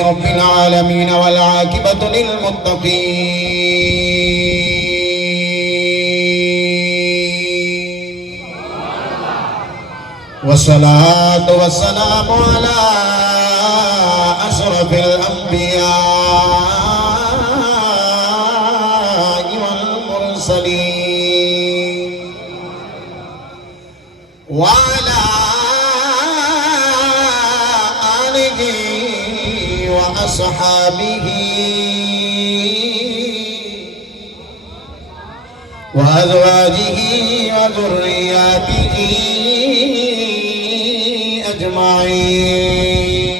رب العالمين والعاقبة للمتقين والصلاة والسلام على أشرف الأنبياء والمرسلين وعلى آله وأصحابه وأزواجه وذرياته أجمعين.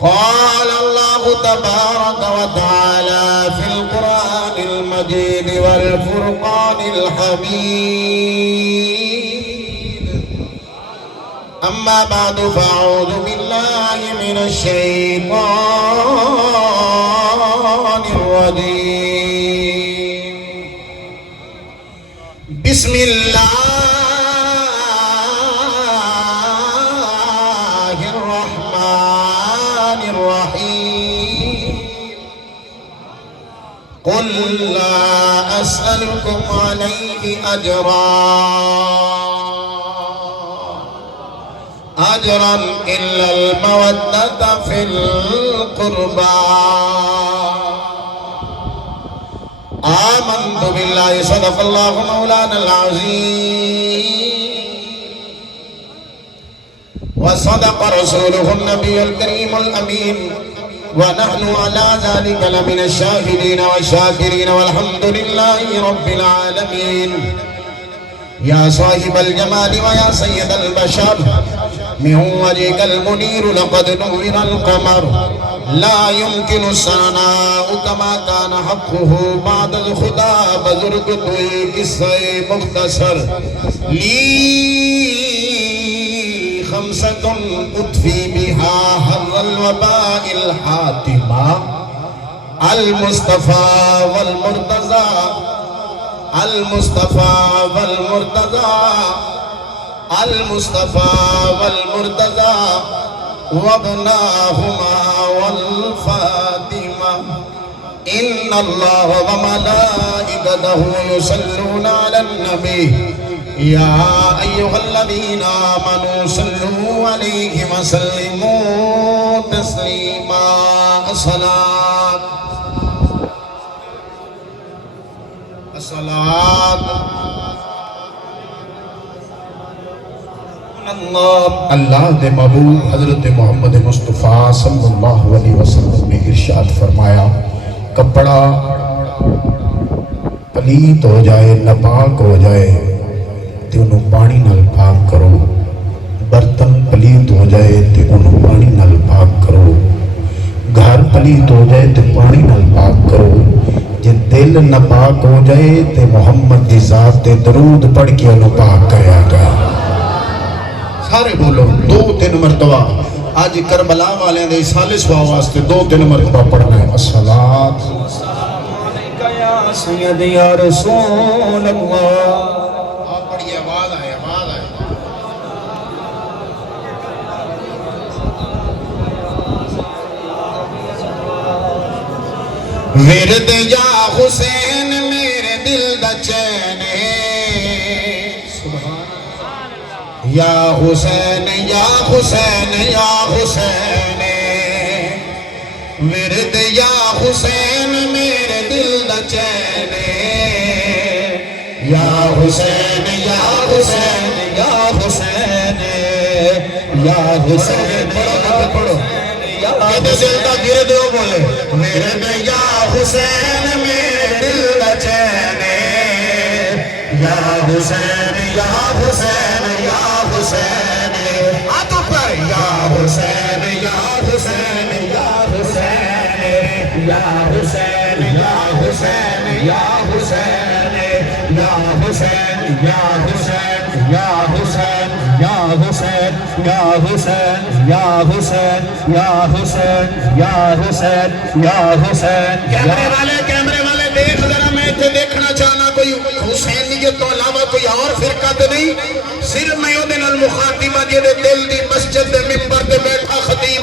قال الله تبارك وتعالى في القرآن المجيد والفرقان الحميد: أما بعد فأعوذ بالله من الشيطان الرجيم. بسم الله الرحمن الرحيم. قل لا أسألكم عليه أجرا إلا المودة في القربى. آمنت بالله صدق الله مولانا العظيم وصدق رسوله النبي الكريم الأمين ونحن على ذلك لمن الشاهدين والشاكرين والحمد لله رب العالمين. يا صاحب الجمال ويا سيد البشر من وجهك المنير لقد نور القمر لا يمكن الثناء كما كان حقه بعد الخدا بزرگ توئی قصہ مختصر لي خمسة أطفي بها حر الوباء الحاتمة: المصطفى والمرتضى المصطفى والمرتضى المصطفى والمرتضى وابناهما والفاطمة. إن الله وملائكته يصلون على النبي يا أيها الذين آمنوا صلوا عليه وسلموا تسليما. الصلاة اللہ دے محبوب حضرت محمد مصطفیٰ صلی اللہ علیہ وسلم نے ارشاد فرمایا: کپڑا پلیت ہو جائے، ناپاک ہو جائے تے انہوں پانی نال پاک کرو. برتن پلیت ہو جائے تے انہوں پانی نال پاک کرو. گھر پلیت ہو جائے تے پانی نال پاک کرو. جے دل ناپاک ہو جائے تے محمد دی ذات تے درود پڑھ کے انہوں پاک کریا گا. سارے بولو 2-3 مرتبہ. آج کربلا والے دے سالس واسطے 2-3 مرتبہ پڑھنا ہے. الصلاۃ علیکہ یا سید یا رسول اللہ. آپ پڑھیے، آواز آئے آواز آئے. ورد یا حسین میرے دل دا چین یا حسین یا حسین یا حسین. ورد یا حسین میرے دل دا چین یا حسین یا حسین یا حسین یا حسین. پڑھو کہتے دل دا گرے دو بولے. ورد یا حسین میرے دل دا چین یا حسین یا حسین یا حسین. آتو پر یا حسین یا حسین یا حسین یا حسین یا حسین یا حسین یا حسین یا حسین یا حسین یا حسین یا حسین یا حسین یا حسین یا حسین یا حسین. کیمرے والے دیکھ ذرا، میں اتنے دیکھنا چاہنا کوئی حسینیت تو علاوہ کوئی اور فرقہ تو نہیں. صرف میں وہ دن المخاطبہ جیدے دل دی مسجد دے ممبر دے بیٹھا خطیب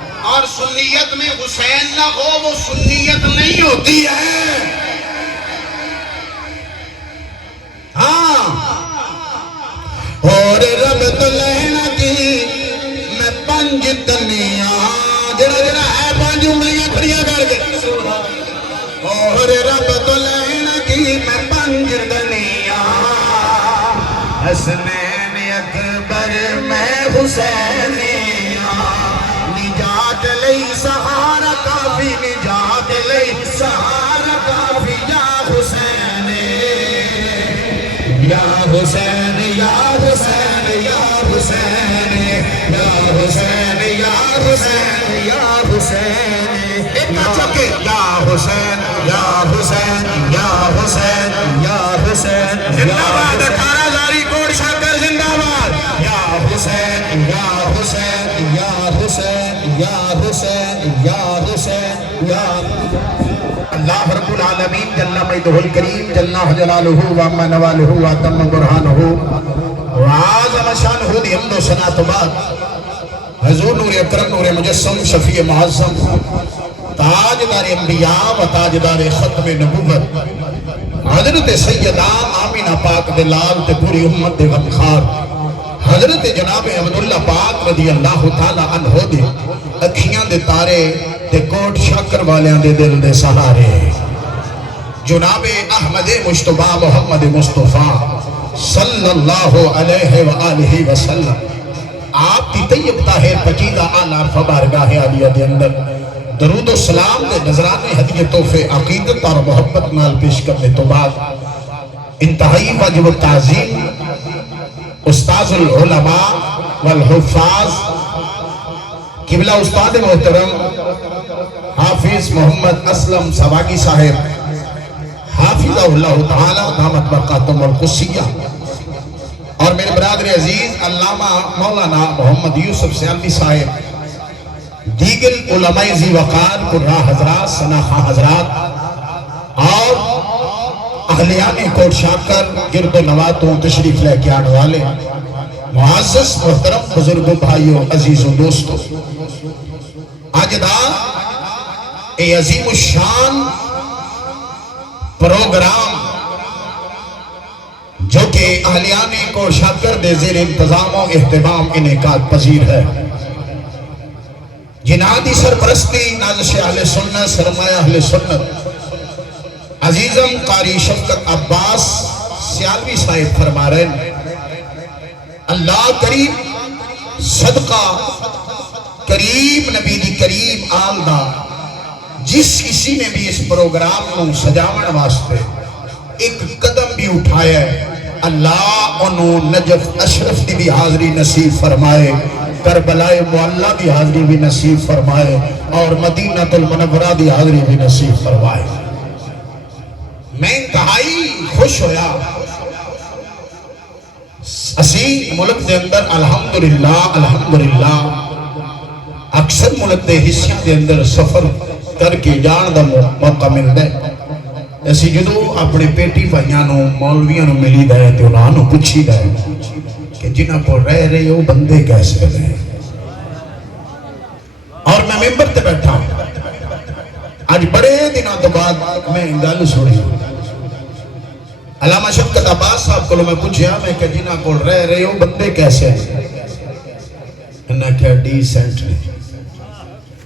سنیت میں حسین نہ ہو وہ سنیت نہیں ہوتی ہے. ہاں اور رب تو لینا کی میں پنج دنیا جڑا جڑا ہے پانچ انگلیاں کھڑیاں کر کے اور رب تو لینا کی میں پنج دنیا حسنین اکبر میں حسینیا نجات لئی سہارا کافی نجات لئی سہارا کافی یا حسین یا حسین یا حسین یا حسین یا حسین یا حسین یا حسین اتنا چکے یا حسین یا حسین یا حسین یا حسین زندہ باد 18,000 کوٹ شاکر زندہ باد یا حسین یا حسین یا حسین یا حسین یا حسین یا اللہ رب العالمین جل مجدہ الکریم جل جلالہ وعما نوالہ وعتم برہانہ وعظم شانہ دی حمد و ثنا تو بعد حضور نور اکرم نور مجسم شفیع معظم تاجدار انبیاء و تاجدار ختم نبوت حضرت سیدہ آمینہ پاک دلال تے پوری امت دے غمخار حضرت جناب عبداللہ پاک رضی اللہ تعالیٰ عنہ دے اکھیاں دے تارے تے کوٹ شاکر والیاں دے دل دے سہارے جناب احمد مصطفیٰ محمد مصطفیٰ صلی اللہ علیہ وآلہ وسلم آپ کی طیب طاہر پکیدہ آلار فبارگاہ علیہ دے اندر درود و سلام دے نظرانے ہدیے تحفے عقیدت اور محبت نال پیش کرنے تو بعد انتہائی واجب التعظیم استاذ العلماء والحفاظ قبلہ استاد محترم حافظ محمد اسلم سواگی صاحب حافظہ اللہ تعالی دامت برکاتم القدسیہ اور میرے برادر عزیز علامہ مولانا محمد یوسف سیالوی صاحب دیگر علماء ذی وقار قرآن حضرات سناخہ حضرات اور اہلیان کوٹ شاکر گرد و نواتوں تشریف لے کے آنے والے معزز محترم بزرگوں بھائیوں عزیزوں دوستوں آج دا اے عظیم الشان پروگرام جو کہ اہلیان کوٹ شاکر دے زیر انتظام و اہتمام انعقاد پذیر ہے جنادی سرپرستی نازش اہل سنت سرمایہ اہل سنت عزیزم قاری شفقت عباس سیالوی صاحب فرما رہے ہیں اللہ کریم صدقہ کریم نبی دی کریم آلدہ جس کسی نے بھی اس پروگرام کو سجاون واسطے ایک قدم بھی اٹھایا ہے اللہ انہوں نجف اشرف دی بھی حاضری نصیب فرمائے کربلائے معلہ دی حاضری بھی نصیب فرمائے اور مدینہ المنورہ دی حاضری بھی نصیب فرمائے میں انتہائی خوش ہویا اسی ملک دے اندر الحمدللہ اکثر ملک دے حصیاں دے اندر سفر کر کے جان دا موقع مل دے اسی جدو اپنے پیٹی بھائیانوں مولویانوں ملی دائے تے انہوں پوچھی دائے کہ جنہ کو رہ رہے ہو بندے کیسے رہے اور میں ممبر تے بیٹھا آج بڑے دنوں تو بعد میں گل سنی علامہ شفقت عباس صاحب کو میں پوچھیا میں کہ جنہ کو رہ رہے ہو بندے کیسے ہیں انہاں کیا ڈیسنٹ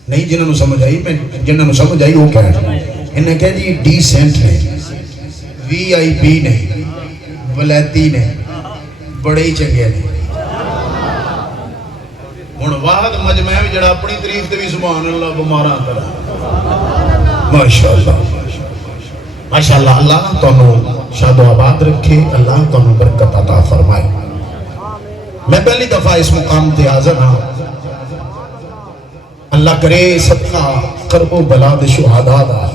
نہیں جنہوں سمجھ آئی میں جنہوں سمجھ آئی وہ کیا ہے انہاں کیا جی ڈیسنٹ نہیں وی آئی پی نہیں ولیتی نہیں بڑے ہی چنگے نہیں ہن واحد مجمع بھی جڑا اپنی تعریف تے بھی سبحان اللہ بمارا کرا ماشاءاللہ اللہ تانوں شاد و آباد رکھے اللہ تانوں برکت عطا فرمائے میں پہلی دفعہ اس مقام تے حاضر ہاں اللہ کرے صدقہ قرب و بلاد شہداء دا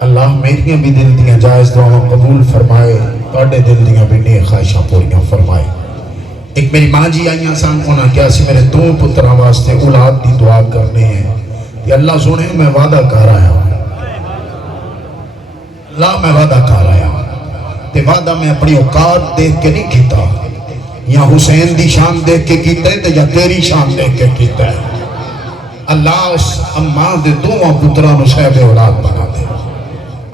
اللہ میریاں بھی دل دیاں جائز دعاوں قبول فرمائے تاڑے دل دیاں بھی نیک خواہشاں پوریاں فرمائے ایک میری ماں جی آئیاں سان ہونا کیا سی میرے دو پترہ واسطے اولاد دی دعا کرنے ہیں کہ اللہ سنے میں وعدہ کر رہا ہوں اللہ میں وعدہ کر رہا ہوں تے وعدہ میں اپنی اوقات دیکھ کے نہیں کیتا یا حسین دی شان دیکھ کے کیتا ہے یا تیری شان دیکھ کے کیتا ہے اللہ اس اماں دے دوواں پتراں نو صاحب اولاد بنا دے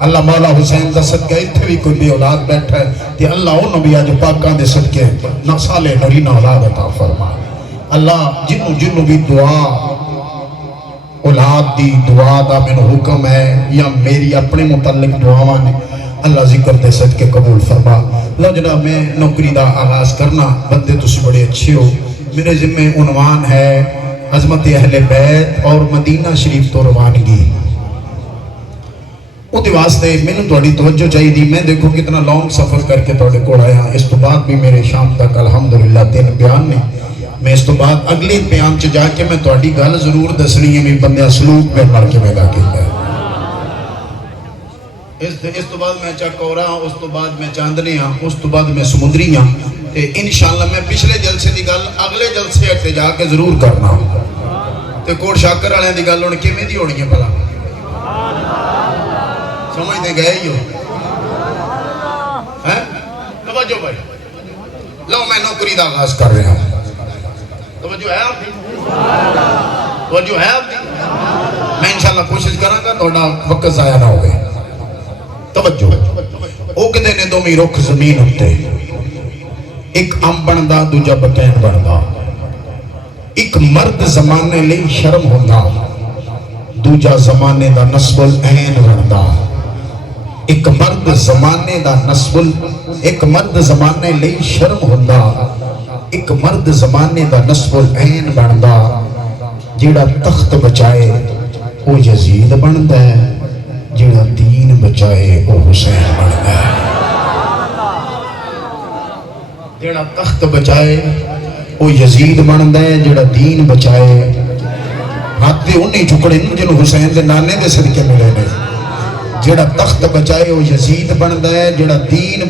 اللہ مولا حسین دا صدقہ اتھے بھی کوئی بے اولاد بیٹھا ہے تے اللہ انہوں بھی آج پاکاں دے صدقے نسال نرینہ اولاد عطا فرما اللہ جنوں بھی دعا اولاد دی دعا دا میں حکم ہے یا میری اپنے متعلق دعاواں نے اللہ ذکر دے صدقے قبول فرما لو جناب میں نوکری دا آغاز کرنا بندے تسی بڑے اچھے ہو میرے ذمہ عنوان ہے عظمت اہل بیت اور مدینہ شریف تو روانگی اُتے واسطے میں نے توڑی توجہ چاہی دی میں دیکھو کتنا لانگ سفر کر کے توڑے کوڑ آیا اس تو بعد بھی میرے شام تک الحمدللہ 3 بیان نے میں اس تو بعد اگلی بیان چ جا کے میں توڑی گل ضرور دسنی ہے میں بندے سلوک پہ مر کے میرا کہتا ہے اس تو بعد میں چکورا اس تو بعد میں چاندنی ہاں اس تو بعد میں سمندری ہاں تے انشاءاللہ میں پچھلے جلسے دی گل اگلے جلسے اٹھے جا کے ضرور کرنا تے کوڑ شاکر والے دی گل ہونے کیویں دی ہونی ہے بھلا سمجھ دے گئے ہی ہو توجہ بھائی لو میں نوکری دا آغاز کر رہا ہوں توجہ ہے آپ دی توجہ ہے آپ دی میں انشاءاللہ کوشش کروں گا تھوڑا وقت ضائع نہ ہوئے توجہ اگدے نے دومی رخ زمین ہوتے ایک ام بندا دوجا بکین بندا ایک مرد زمانے لئی شرم ہوندا دوجا زمانے دا نسب العین بندا ایک مرد زمانے دا نسب ایک مرد زمانے لئی شرم ہوندا ایک مرد زمانے دا نسب العین بندا جیڑا تخت بچائے وہ یزید بندا ہے جیڑا دین بچائے وہ حسین بندا ہے جیڑا تخت بچائے وہ یزید بندا ہے جیڑا دین بچائے ہاتھ دے انہی چکڑے جنہوں حسین دے نانے دے صدقے ملے نے جیڑا تخت بچائے وہ یزید بندا ہے جیڑا دین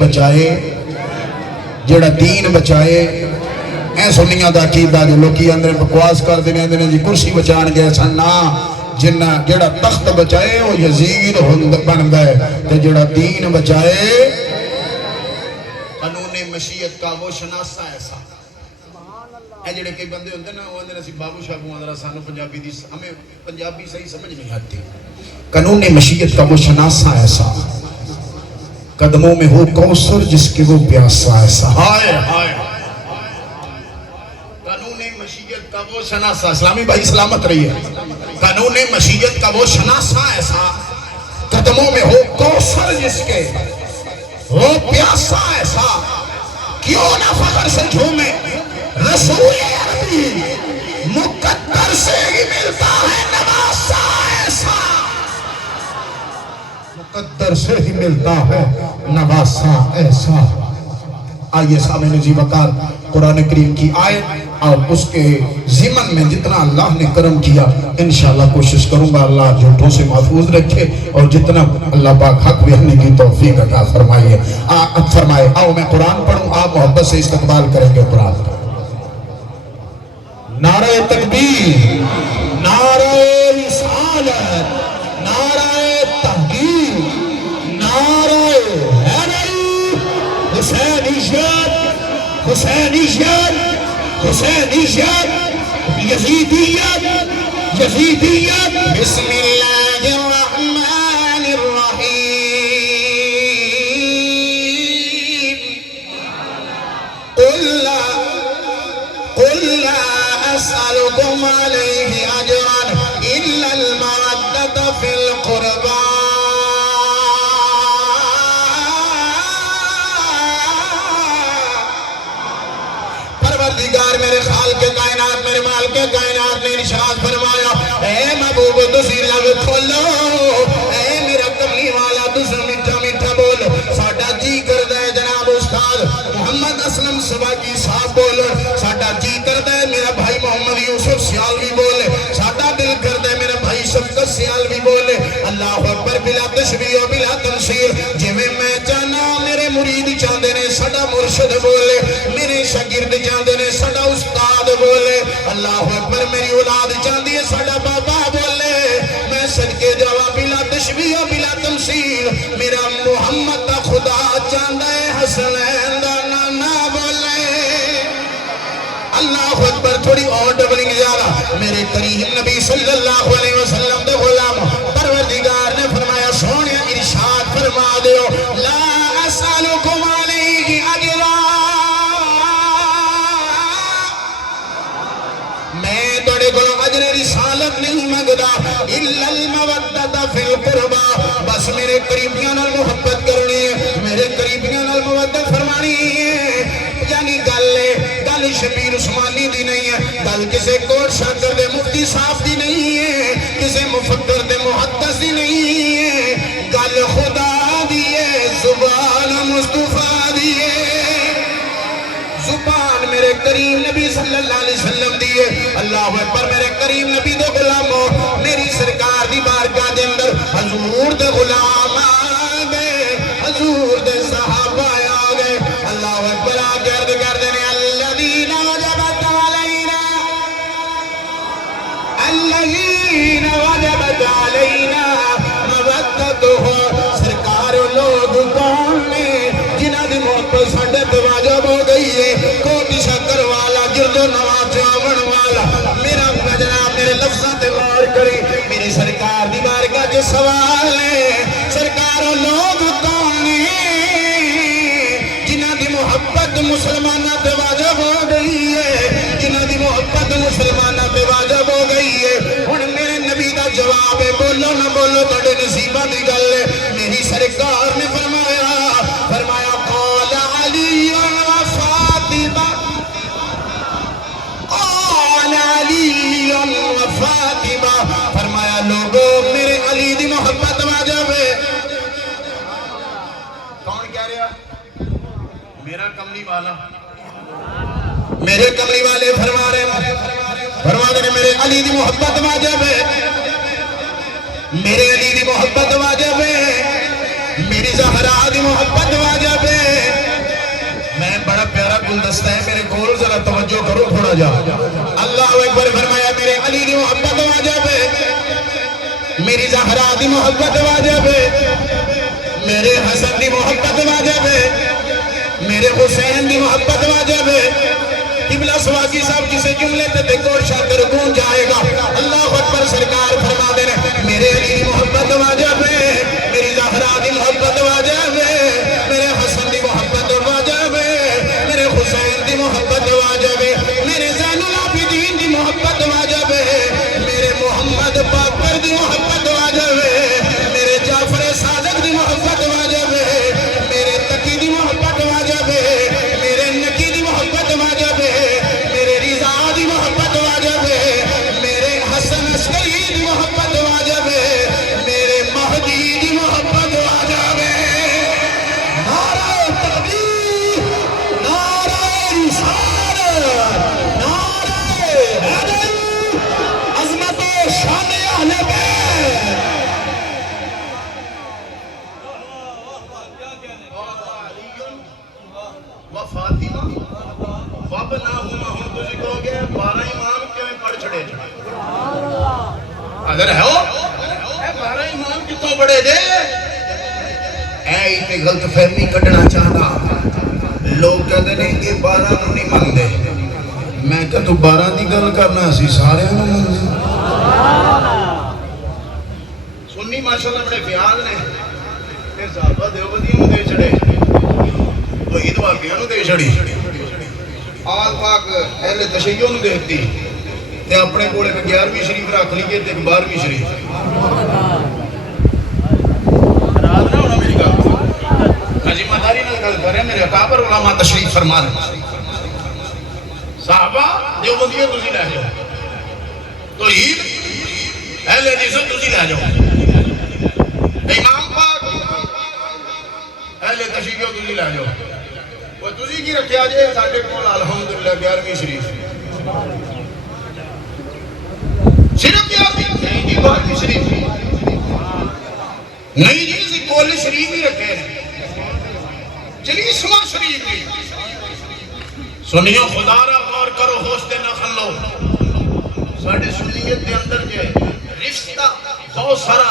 بچائے اے سنیاں دا عقیدہ جو لوکی اندر بکواس کر دینے جی کرسی بچان گئے سننا جنہ جیڑا تخت بچائے وہ یزید بندا ہے تے جیڑا دین بچائے قانون مشیت کا وہ شناسہ ایسا اے جڑے کئی بندے ہوندے نا وہ اندر اسی بابو شاہ کو اندر سانو پنجابی دی ہمیں پنجابی صحیح سمجھ نہیں آتی قانون مشیت کا وہ شناسہ ایسا قدموں میں ہو کوثر جس کے وہ پیاسا ایسا ہائے ہائے قانون مشیت کا وہ شناسہ اسلامی بھائی سلامت رہی ہے قانون مشیت کا وہ شناسہ ایسا قدموں میں ہو کوثر جس کے وہ پیاسا ایسا کیوں نہ فخر سے جھومے رسول عربی مقدر سے ہی ملتا ہے نواسا ایسا مقدر سے ہی ملتا ہے نواسا ایسا آئیے سامنے جی وقار قرآن کریم کی آیت اور اس کے ضمن میں جتنا اللہ نے کرم کیا انشاءاللہ کوشش کروں گا اللہ جھوٹوں سے محفوظ رکھے اور جتنا اللہ پاک حق بیاننے کی توفیق عطا فرمائے آؤ میں قرآن پڑھوں آپ محبت سے استقبال کریں گے قرآن کا نعرہ تکبیر نعرہ رسالت نعرہ تحقیق نعرہ حیدری حسینیت حسینیت حسینیت یزیدیت یزیدیت بسم اللہ الرحمن الرحیم قل لا أسألكم عليه أجرا إلا المودة في القربى پروردگار میرے خالق کائنات میرے مالک کائنات نے ارشاد فرمایا اے محبوب تسی لب کھولو اے میرا کملی والا تسی میٹھا میٹھا بولو ساڈا جی کردا ہے جناب استاد محمد اسلم سباقی صاحب بولو ساڈا جی کردا ہے میرا بھائی محمد یوسف سیالوی بولے ساڈا دل کردا ہے میرا بھائی شفقت سیالوی بولے اللہ اکبر بلا تشبیہ و بلا تمثیل جویں میں چاہنا میرے مرید چاہندے نے ساڈا مرشد بولے میرے شاگرد چاہندے نے ساڈا استاد بولے اللہ اکبر میری اولاد چاہندی ہے کریم نبی صلی اللہ علیہ وسلم دے غلام پروردگار نے فرمایا سونے ارشاد فرما دیو لا اسالکم علیہ اجرا میں توڑے کو اجر رسالت نہیں مگدا الا المودۃ فی القربى بس میرے قریبیاں نال محبت کرنی ہے میرے قریبیاں نال مودت فرمانی ہے یعنی گل شبیر عثمانی دی نہیں ہے گل کسے کوٹ شاکر دے مفتی صاحب دی نہیں ہے کسے مفکر دے محدث دی نہیں ہے گل خدا دی ہے زبان مصطفیٰ دی ہے زبان میرے کریم نبی صلی اللہ علیہ وسلم دی ہے اللہ اکبر میرے کریم نبی دے غلاموں میری سرکار دی بارگاہ دے اندر حضور دے غلام آگئے حضور دے صحابہ آگئے اللہ اکبر آگرد کردے نے الذین وجبت علینا مودتہ سرکار لوگ کون نے جنہ دی محبت ساڈے تے واجب ہو گئی ہے کوٹی شکر والا گرد و نواز جاون والا میرا بجنا میرے لفظاں تے غور کریں میری سرکار دی بارگاہ کے سوال ہے سرکار لوگ کون نے جنہ دی محبت مسلمانہ تے واجب ہو گئی ہے جنہ دی محبت مسلمانہ تے واجب ہو گئی ہے ہن میرے نبی دا جواب ہے بولو نہ بولو تہاڈے نصیباں دی گل ہے میری سرکار نے فرمایا قال علی و فاطمہ قال علی و فاطمہ فرمایا لوگوں میرے علی دی محبت واجب ہے کون کہہ رہا میرا کملی والا میرے کملی والے فرما رہے ہیں میرے علی دی محبت واجب ہے میرے علی دی محبت واجب ہے میری زہرا دی محبت واجب ہے میں بڑا پیارا گلدستہ ہے میرے گول ذرا توجہ کرو تھوڑا جا اللہ اکبر فرمایا میرے علی دی محبت واجب ہے میری زہرا دی محبت واجب ہے میرے حسن دی محبت واجب ہے میرے حسین دی محبت واجب ہے قبلہ سواگی صاحب کسے جملے تے دیکھو شاکر گون جائے گا اللہ اکبر سرکار فرما دے رہے میرے علی دی محبت واجب ہے میری زہرا دی محبت واجب ہے میرے حسن دی محبت واجب ہے میرے حسین دی محبت واجب ہے میرے زین العابدین دی محبت واجب ہے میرے محمد باقر دی محبت واجب ہے میرے جعفر صادق دی محبت واجب ہے میرے تقی دی محبت واجب ہے میرے نکی دی محبت واجب ہے میرے رضا دی محبت واجب ہے میرے حسن عسکری دی محبت واجب ہے میرے مہدی دی محبت واجب ہے نعرہ تکبیر نعرہ رسالت نعرہ حیدر عظمت و شان اہل بیت و فاطمہ وابناہما ہم تو ذکر ہو گئے 12 امام کیوں پڑھ چھڑے اگر ہے ہو 12 امام کتوں بڑے دے اے اتنے غلط فہمی کٹنا چاہتا لوگ کہتے ہیں کہ 12 نو نہیں مان دے میں کہ تو 12 دی گل کرنا اسی سارے نو مان دے سنی ماشاءاللہ بڑے خیال نے پھر صحابہ دیوبندیوں نو دے چھڑے وحید واقعہ نو دے چھڑی آل پاک اہل تشیعوں نو دیکھتی تے اپنے کولے میں 11ویں شریف رکھ لیے تے 12ویں شریف ناراض نہ ہونا میری گل ذمہ داری نال گل کر رہے میرے اکابر علماء تشریف فرما رہے صحابہ دیوبندیوں تسی لے جاؤ توحید اہل حدیث تسی لے جاؤ امام پاک اہل تشیعوں تسی لے جاؤ وہ تسی کی رکھیا جے ساڈے کول الحمدللہ 11ویں شریف صرف کیا نہیں جی 12ویں شریف نہیں جی اسی کول شریف ہی رکھے چلیسواں شریف ہی سنیو خدا را غور کرو ہوش دے نہ کھلو ساڈے سنیت دے اندر جو رشتہ بہت سارا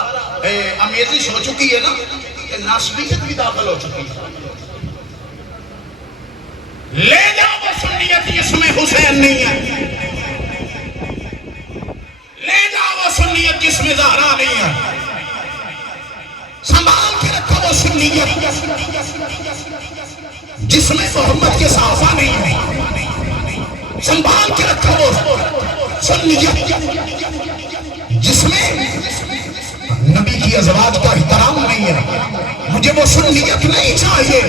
امیزش ہو چکی ہے نا کہ ناسبیت بھی داخل ہو چکی ہے لے جاؤ وہ سنیت اس میں حسین نہیں ہے لے جاؤ وہ سنیت جس میں زہرا نہیں ہے، سنبھال کے رکھو وہ سنیت جس میں محمد کے صحابہ نہیں ہے، سنبھال کے رکھو وہ سنیت جس میں نبی کی ازواج کا احترام نہیں ہے، مجھے وہ سنیت نہیں چاہیے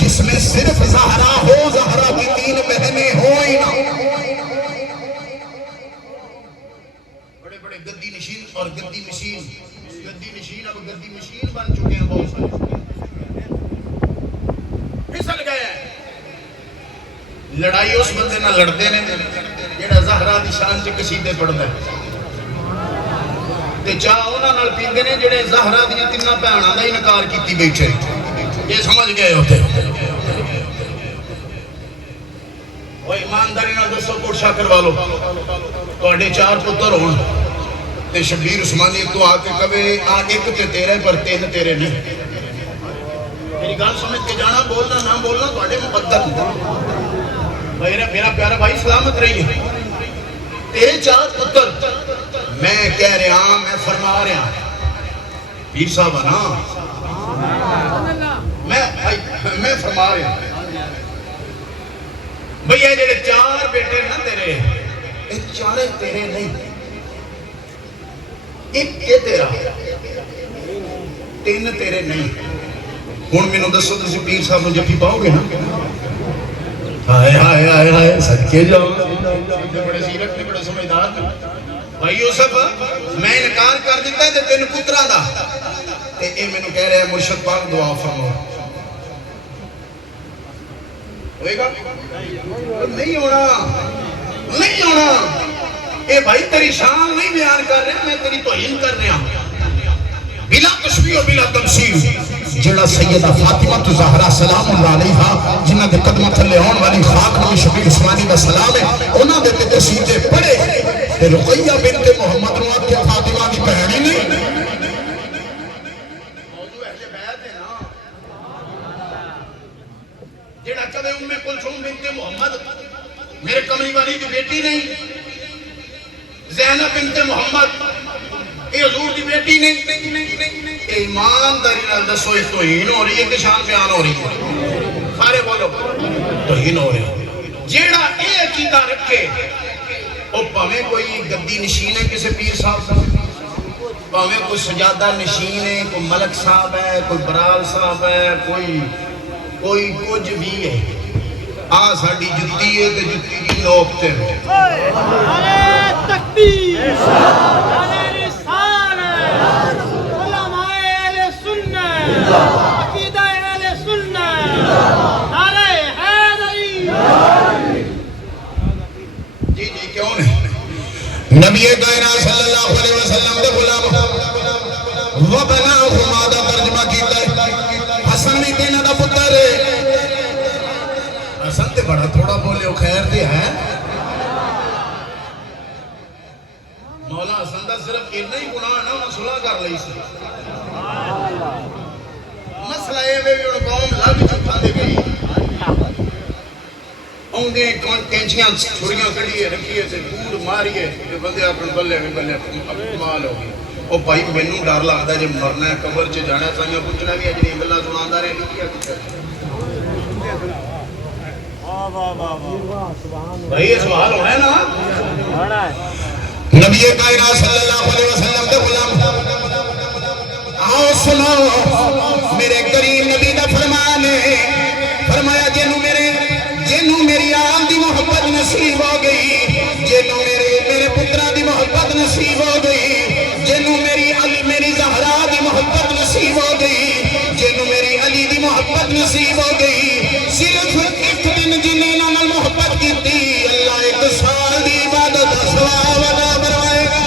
جس میں صرف زہرا ہو، زہرا کی 3 بہنیں ہو ہی نہ۔ بڑے بڑے گدی نشین اور گدی مشین، گدی نشین اب گدی مشین بن چکے ہیں، بہت سارے پھسل گئے ہیں۔ لڑائی اس بندے نہ لڑتے نے جڑا زہرا دی شان چ قصیدے پڑھدا ہے، تے چاہ انہاں نال پیندے نے جڑے زہرا دیاں 3 بھیناں دا انکار کیتی بیٹھے، یہ سمجھ گئے ہوتے۔ وہ ایمانداری نال دسو پوچھا کروا لو، تواڈے 4 پتر ہون تے شبیر عثمانی تو آ کے کہے ایک تے تیرے پر 3 تیرے نہیں، میری گل سمجھ کے جانا، بولنا نہ بولنا تواڈے مقدر۔ میرا پیارا بھائی سلامت رہیے، تیرے 4 پتر، میں کہہ رہا ہاں، میں فرما رہا ہوں پیر صاحب نا، میں فرما رہا ہوں بھئی یہ جڑے 4 بیٹے نا تیرے، یہ 4 تیرے نہیں، ایک یہ تیرا، 3 تیرے نہیں۔ ہن مینوں دسو تسی پیر صاحب نوں جفی پاؤ گے نا؟ ہائے ہائے ہائے ہائے صدقے جاؤ، بڑے سیرت نے، بڑے سمجھدار نے۔ بھائی یوسف میں انکار کر دیتا ہے 3 پتراں دا، تے اے مینوں کہہ رہے ہیں مرشد پاک دعا فرماؤ، ہوئے گا؟ نہیں ہونا، نہیں ہونا۔ اے بھائی تیری شان نہیں بیان کر رہے ہیں، میں تیری توہین کر رہا ہوں، بلا تشبیہ و بلا تمثیل۔ جڑا سیدہ فاطمہ زہرا سلام اللہ علیہا جنہاں دے قدمہ تھلے آن والی خاک نبی شبیر عثمانی کا سلام ہے، انہاں دے قصیدے پڑھے تے رقیہ بنت محمد نو آکھیا فاطمہ دی بہن ہی نہیں۔ موضوع اہل بیت ہے نا، جڑا کدے ام کلثوم بنت محمد میرے کملی والی دی بیٹی نہیں، زینب بنت محمد یہ حضور دی بیٹی نہیں، ایمانداری نال دسو اس توہین ہو رہی ہے کہ شان بیان ہو رہی ہے؟ سارے بولو توہین ہو رہی ہے۔ جیڑا اے عقیدہ رکھے او پاویں کوئی گدی نشین ہے کسی پیر صاحب صاحب، پاویں کوئی سجادہ نشین ہے، کوئی ملک صاحب ہے، کوئی برال صاحب ہے، کوئی کچھ بھی ہے، ساڑی جتی ہے تے جتی کی نوک تے تکبیر علماء اہل سنت، عقیدہ اہل سنت، نعرہ حیدری۔ جی کیوں نہیں؟ نبی کائنات صلی اللہ علیہ وسلم دے غلام وبناہما دا ترجمہ کیتا ہے، حسن بھی تینہ دا پتر ہے۔ حسن تے بڑا تھوڑا بولے ہو، خیر دے ہے مولا حسن دا صرف اتنا ہی گناہ ہے نا، انہوں صلح کر لئی سی۔ مسئلہ یہ بھی انہوں قوم لگ چکا دے گئی، اونگے کینچیاں چھوڑیاں کڑیے رکھیے سے گوڑ ماریے، جو بندے اپنے بلے کمال ہو گئی۔ او بھائی مینوں ڈر لگدا جے مرنا ہے قبر چ جانا ہے، سائیاں پوچھنا بھی اجڑی گلاں سناندا رہے نہیں کیا کچھ۔ بھائی یہ سوال ہونا ہے نا؟ نبی کائنات صلی اللہ علیہ وسلم دے غلام آؤ سنو میرے کریم نبی دا فرمان ہے، فرمایا جنوں میری آل دی محبت نصیب ہو گئی، جنوں میرے پتراں دی محبت نصیب ہو گئی، جنوں میری زہرا دی محبت نصیب ہو گئی، جنوں میری علی دی محبت نصیب ہو گئی، صرف ایک دن جنہیں انہوں محبت کی تھی، اللہ 1 سال دی عبادت ثواب عطا فرمائے گا،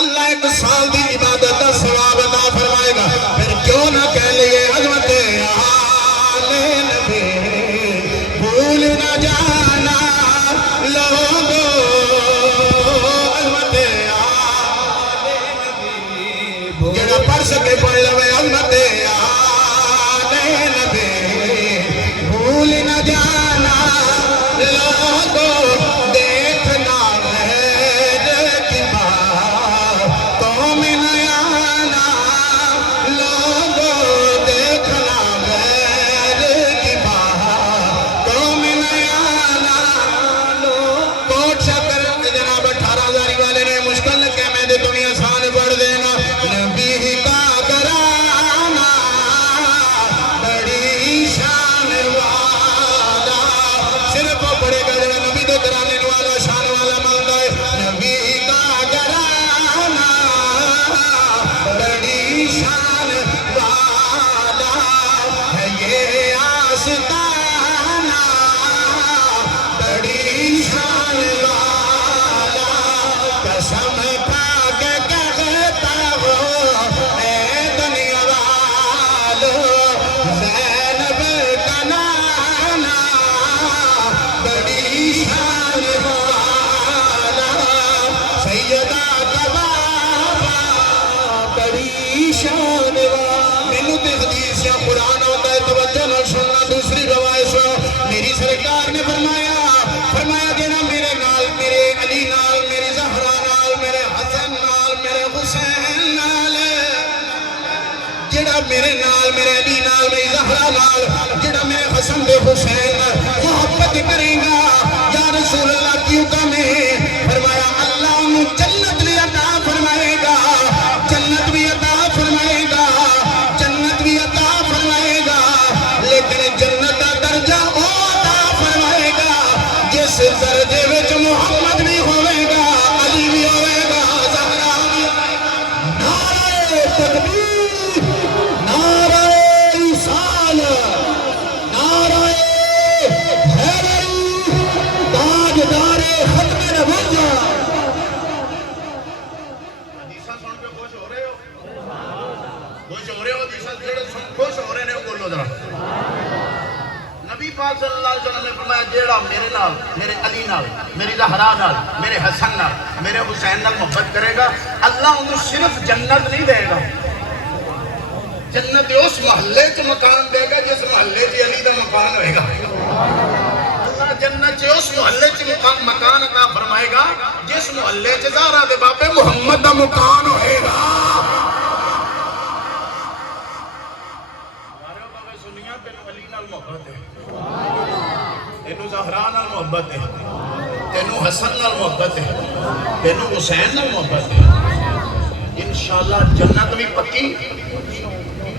اللہ 1 سال دی عبادت کا ثواب عطا فرمائے گا۔ پھر کیوں نہ کہہ لئے عظمت آل نبی بھول نہ جانا لوگو، عظمت آل نبی جڑا پڑھ سکے پڑھ لوے، عظمت آل نبی بھول نہ جانا لوگو، دیکھنا ہے سیدہ کبابا بڑی شان والا مینوں تے حدیث یا قرآن ہوتا ہے توجہ نہ سننا دوسری روایت سنو میری سرکار نے فرمایا جنا میرے نال میرے علی نال میری زہرا نال میرے حسن نال میرے حسین نال جڑا میرے نال میرے علی نال میری زہرا نال جڑا میرے حسن دے حسین محبت کرے گا یا رسول اللہ کیوں کمے فرمایا اللہ انہوں جنت بھی عطا فرمائے گا جنت بھی عطا فرمائے گا جنت بھی عطا فرمائے گا لیکن جنت کا درجہ وہ عطا فرمائے گا جس درجے وچ محمد بھی ہوئے گا علی بھی ہوئے گا زہرا بھی نعرہ تکبیر نعرہ رسالت نعرہ حیدری تاجدار ختم نبوت حدیثاں سن کے خوش ہو رہے ہو خوش ہو رہے ہو حدیثاں جڑے خوش ہو رہے نے بولو ذرا نبی پاک صلی اللہ علیہ وسلم نے فرمایا جیڑا میرے نال میرے علی نال میری زہرا نال میرے حسن نال میرے حسین نال محبت کرے گا اللہ انہوں صرف جنت نہیں دے گا جنت اس محلے چ مکان دے گا جس محلے چ علی دا مکان ہوئے گا اللہ جنت چ اس محلے چ مکان عطا فرمائے گا جس محلے چ زہرا دے بابے محمد دا مکان ہوئے گا سنیاں تینوں علی نال محبت ہے تینوں زہرا نال محبت ہے تینوں حسن نال محبت ہے تینوں حسین نال محبت ہے انشاءاللہ جنت بھی پکی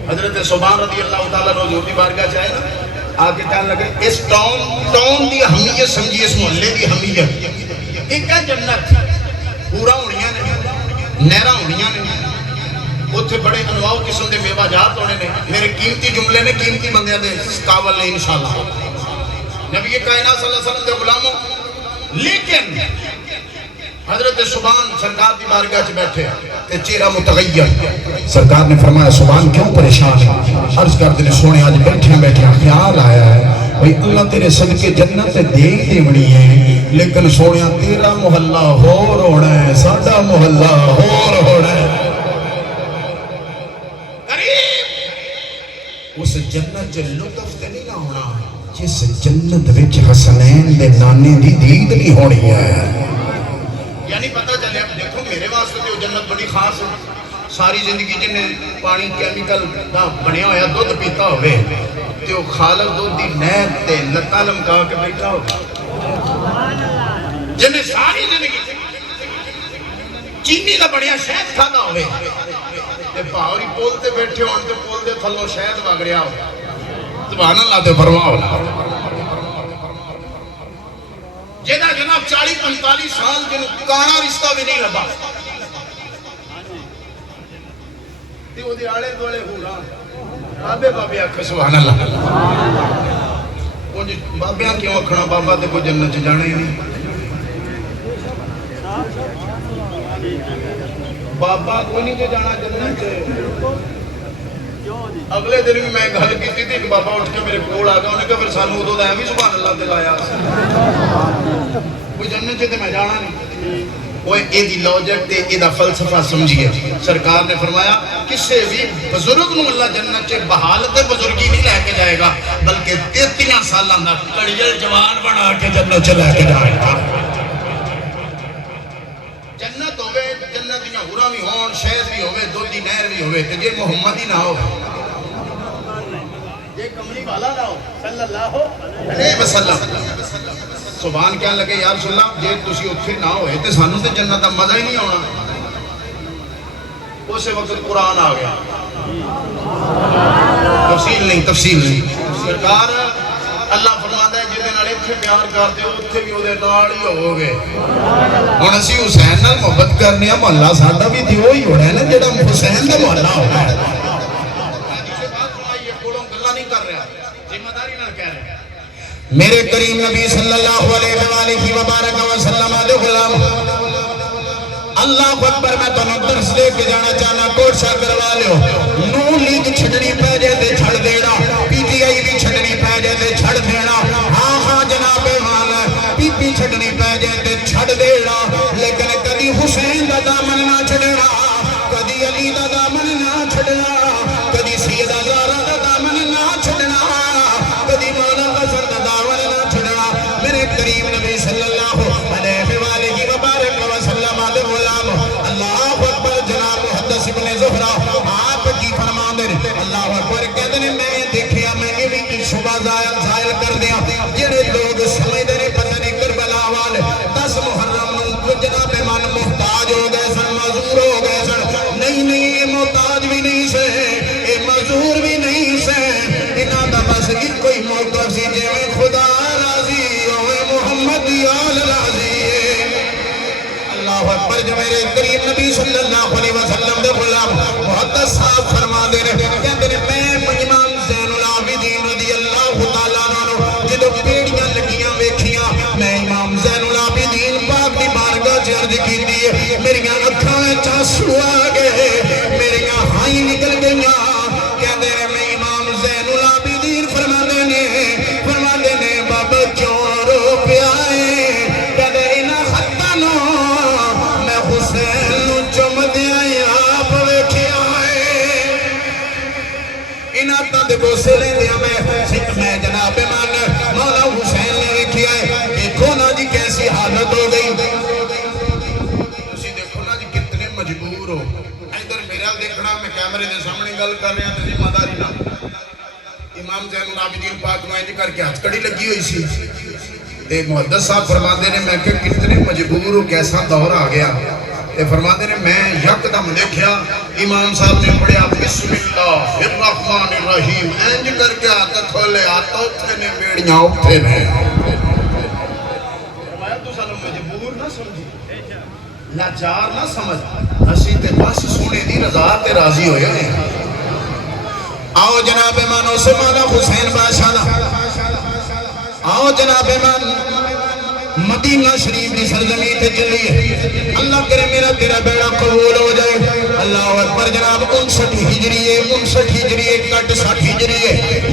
حضرت سبحان رضی اللہ تعالیٰ نے حضور دی بارگاہ چاہے نا آگے کہنے لگے اس ٹاؤن دی اہمیت سمجھی اس محلے دی اہمیت ایک ہے جنت پورا ہونیاں نے نہراں ہونیاں نے اتھے بڑے انواع قسم دے میوہ جات ہونے نے میرے قیمتی جملے نے قیمتی بندیاں دے قابل نے انشاءاللہ نبی کائنات صلی اللہ علیہ وسلم دے غلاموں لیکن حضرت سبحان سرکار دی بارگاہ چ بیٹھے تے چہرہ متغیر سرکار نے فرمایا سبحان کیوں پریشان ہے عرض کر دے سونے آج بیٹھے خیال آیا ہے بھئی اللہ تیرے صدقے جنت تے دیکھ دیونی ہے لیکن سونے تیرا محلہ ہور ہونا ہے ساڈا محلہ ہور ہونا ہے اس جنت چ لطف تے نہیں نہ ہونا جس جنت وچ حسنین دے نانے دی دید نہیں ہونی ہے یعنی پتہ چلے اب دیکھو میرے واسطے تو جنت بڑی خاص ہے ساری زندگی جنہیں پانی کیمیکل دا بنیا ہویا دودھ پیتا ہوئے تو خالق دودھ دی نہر تے لتا لمکا کے بیٹھا ہو جنہیں ساری زندگی چینی دا بڑیا شہد کھانا ہوئے تے پاوری پولتے بیٹھے ہون تے پولتے تھلو شہد وگ رہا ہو سبحان اللہ تے فرماؤ جنہ جناب 40-45 سال جنہوں کانا رشتہ بھی نہیں لبا تی وہ دی آڑے دوڑے ہو رہا بابے آکھا سبحان اللہ بابیاں کیوں اکھنا بابا تے کوئی جنت جانے ہی نہیں بابا کوئی نہیں جو جانا جنت اگلے دن بھی میں گھر کی تھی کہ بابا اٹھ کے میرے کول آگا انہیں کہا پھر سانو ادھو دا ہے بھی سبحان اللہ دلایا کوئی جنت چاہتے میں جانا نہیں وہ ایدی لوجک تے ایدہ فلسفہ سمجھئے سرکار نے فرمایا کسے بھی بزرگ نو اللہ جنت چے بحالت بزرگی نہیں لے کے جائے گا بلکہ 33 سال اندر کڑیل جوان بنا کے جنت چے لے کے جائے گا جنت ہوئے جنت دیاں حورا بھی ہون شہد بھی ہوئے دودھ دی نہر بھی ہوئے تے یہ محمدی نہ ہو یہ کملی والا نہ ہو صلی اللہ علیہ وسلم سبحان کہنے لگے یا رسول اللہ جے تسی اتھے نہ ہوئے تے سانو تے جنت دا مزہ ہی نہیں ہونا اسے وقت قرآن آ گیا تفصیل نہیں سرکار اللہ فرماتا ہے جنہیں نالے اتھے پیار کرتے ہو اتھے بھی ہوئے نال ہی ہو گئے ہن اسی حسین نال محبت کرنے ہیں محلہ ساڈا بھی دیو ہی ہونا ہے نا جڑا حسین دا محلہ ہونا ہے میرے کریم نبی صلی اللہ علیہ وآلہ وبارک وسلم دے غلام اللہ اکبر میں تو درس لے کے جانا چاہنا کوشش کروا لیو نون لیگ چھڑنی پہ جے دے چھڑ دینا پی ٹی آئی بھی چھڑنی پہ جے دے چھڑ دینا ہاں جناب مالا پی پی چھڑنی پہ جے دے چھڑ دینا لیکن کبھی حسین حسین دا دامن نہ چھڑنا کدی علی دا دامن نہ چھڑنا کدی سیدہ زہرا دا دامن نہ چھڑنا کدی مولا حسن دا دامن نہ چھڑنا میرے کریم نبی صلی اللہ علیہ وآلہ وبارک وسلم دے غلام اللہ اکبر جناب محدث ابن زہرا آپ کی فرمان دے اللہ اکبر کہتے ہیں میں دیکھیا میں یہ بھی شبہ زائل کر دیا جڑے لوگ سمجھتے ہیں پتہ نہیں کربلا والے 10 محرم نو جناب من محتاج ہو گئے سن معذور ہو گئے سن نہیں یہ محتاج بھی نہیں سے یہ معذور بھی نہیں سے انہاں دا بس کوئی موقف سی جے میں خدا راضی ہوئے محمد یال راضی اللہ اکبر جو میرے کریم نبی صلی اللہ علیہ وسلم دے غلام محدث صاحب فرما دے رہے کہتے ہیں میں امام زین العابدین رضی اللہ تعالیٰ عنہ جدو پیڑیاں لگیاں ویکھیاں میں امام زین العابدین پاک دی بارگاہ چ عرض کیتی ہے میریاں اکھاں وچ آنسو آ گئے میریاں ہائیں نکل گئیاں کہتے ہیں میں امام زین العابدین فرما دے نے بابا کیوں رو پیا ہے کہتے ہیں انہاں خطاں نو میں حسین نو چم دیا آپ ویکھیا ہے انہاں تاں دے بوسے لیندیاں میں جناب مان مولا حسین نے ویکھیا ہے دیکھو نا جی کیسی حالت ہو گئی تسی دیکھو نا جی کتنے مجبور ہو ادھر میرا دیکھنا میں کیمرے دے سامنے گل کر رہا تے ذمہ داری نہ امام زین العابدین پاک نو انج کر کے ہاتھ کڑی لگی ہوئی سی تے محدث صاحب فرماندے نے میں کہ کتنے مجبور ہو کیسا دور آ گیا تے فرماندے نے میں یکدم دیکھیا امام صاحب نے پڑھیا بسم اللہ الرحمن الرحیم انج کر کے ہاتھ کھولے ہاتھ اوتھے نے بیڑیاں اوتھے نے فرمایا تو سانو مجبور نہ سمجھی لاچار نہ سمجھ اسی تے بس سونے دی رضا تے راضی ہوئے ہیں آؤ جناب مانو سے مولا حسین بادشاہ آؤ جناب مان مدینہ شریف کی سرزمین تے چلیے اللہ کرے میرا تیرا بیڑا قبول ہو جائے اللہ اکبر جناب 59 ہجری 61 ہجری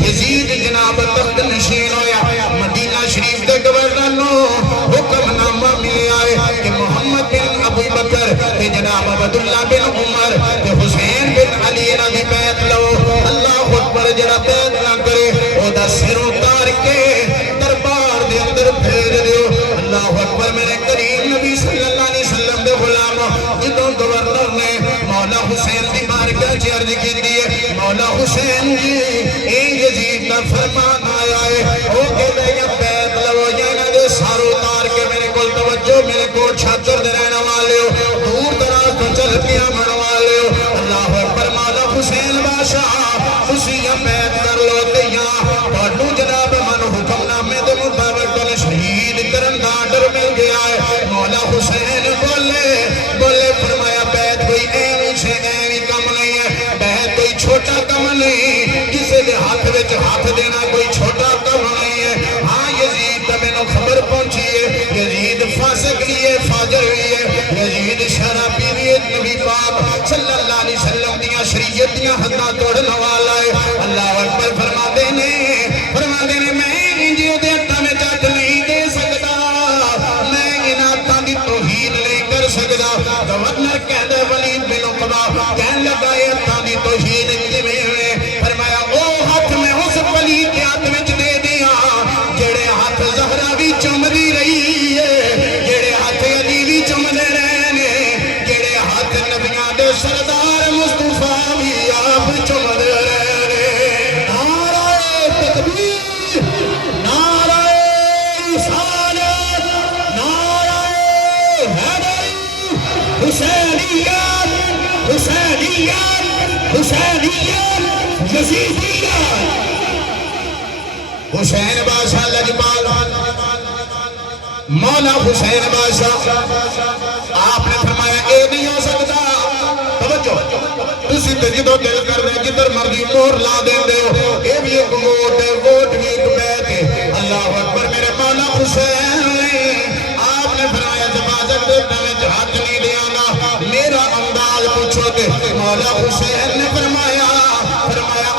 یزید جناب تخت نشین ہویا مدینہ شریف دے گورنر نو حکم نامہ ملے آئے کہ محمد بن ابو بکر تے جناب عبداللہ بن عمر تے حسین بن علی رضی بیعت لو اللہ اکبر جناب بیعت نہ کرے او دا سر اتار کے دربار دے اندر بھیج دیو اللہ اکبر میرے کریم نبی صلی اللہ علیہ وسلم دے غلام جدوں گورنر نے مولا حسین دی بارگاہ چ عرض کیتی ہے مولا حسین جی اے یزید دا فرمان آیا ہے او کہے یا بیعت لو یا نہ دے سر اتار کے میرے کول توجہ میرے کول چھتر دے رہنے والے ہو دور دراز تو چل کے آمن والے ہو اللہ اکبر مولا حسین بادشاہ اسی یا بیعت کر لو تے یا تانوں جناب من حکم نامے دے مطابق تانوں شہید کرن دا آرڈر مل گیا ہے مولا حسین بولے فرمایا بیعت کوئی ایویں سے ایویں کم نہیں ہے بیعت کوئی چھوٹا کم نہیں کسی دے ہاتھ وچ ہاتھ دینا کوئی چھوٹا کم نہیں ہے ہاں یزید تے مینوں خبر پہنچی ہے یزید فاسق بھی ہے فاجر بھی ہے یزید شرابی بھی ہے نبی پاک صلی اللہ علیہ وسلم دیاں شریعت دیاں حداں توڑن والا ہے اللہ اکبر فرماتے نے میں انجی دے ہتھاں وچ ہاتھ نہیں دے سکدا میں انہاں ہتھاں دی توہین نہیں کر سکدا گورنر کہندا ولید بن عقبہ کہن لگا اے ہتھاں دی توہین کیویں ہوئے فرمایا او ہاتھ میں اس ولید کے ہاتھ وچ دے دیاں جڑے ہاتھ زہرا بھی چمدی رہی ہے جڑے ہاتھ علی بھی چمدے رہے نے جڑے ہاتھ نبیاں دے سردار مصطفیٰ بھی آپ چمدے رہے نے نعرہ تکبیر نعرہ رسالت نعرہ حیدری حسینیت حسینیت حسینیت یزیدیت حسین بادشاہ لجپال مولا حسین بادشاہ آپ نے فرمایا اے نہیں ہو سکتا توجہ تسی تے جدو دل کر رہے جدھر مرضی مہر لا دیندے ہو اے بھی ایک ووٹ ہے ووٹ بھی ایک بیعت ہے اللہ اکبر میرے مولا حسین آپ نے فرمایا جماعت دے وچ ہاتھ نہیں دیاں میرا انداز پوچھو تے مولا حسین نے فرمایا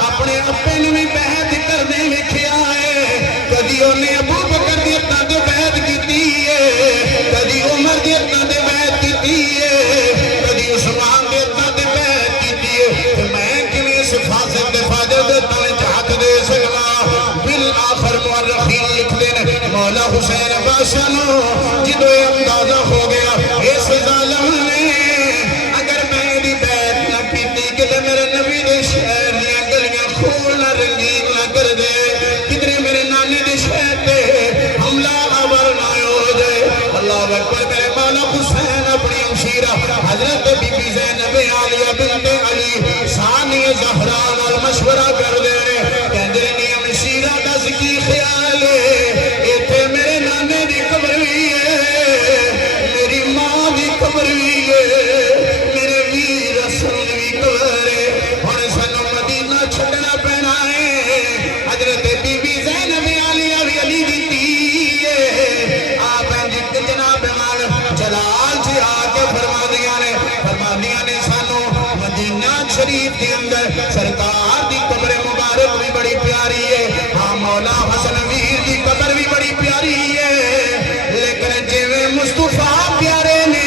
اپنے اپنے نے بھی بیعت کرنے ویکھیا ہے کدی اونے ابو بکر دی ہتھاں تے بیعت کیتی ہے کدی عمر دی ہتھاں تے بیعت کیتی ہے سنو جدو اندازہ ہو گیا اس ظالم نے اگر میں دی بیعت نہ کیتی کہ میرے نبی دے شہر دیا گلیاں خون نہ رنگین نہ کر دے کدھر میرے نانی دے شہر تے حملہ آور نہ ہو جائے اللہ اکبر میرے مولا حسین اپنی امشیرہ حضرت بی بی زینب عالیہ بنت علی ثانی زہرا نال مشورہ کر دے کہندے نے امشیرہ دس کی خیال ہے ایتھے میرے نانے دی قبر بھی ہے میری ماں دی قبر بھی ہے میرے ویر اصل بھی قبر ہے ہن سانو مدینہ چھڈنا پینا ہے حضرت بی بی زینب عالیہ بھی علی دی دھی ہے آپ جت جناب مال جلال جی آ کے فرما دیا نے سانو مدینہ شریف کے اندر سرکار دی قبر مبارک بھی بڑی پیاری ہے ہاں مولا حسن ویر دی قبر بھی بڑی پیاری ہے لیکن جویں مصطفیٰ پیارے نے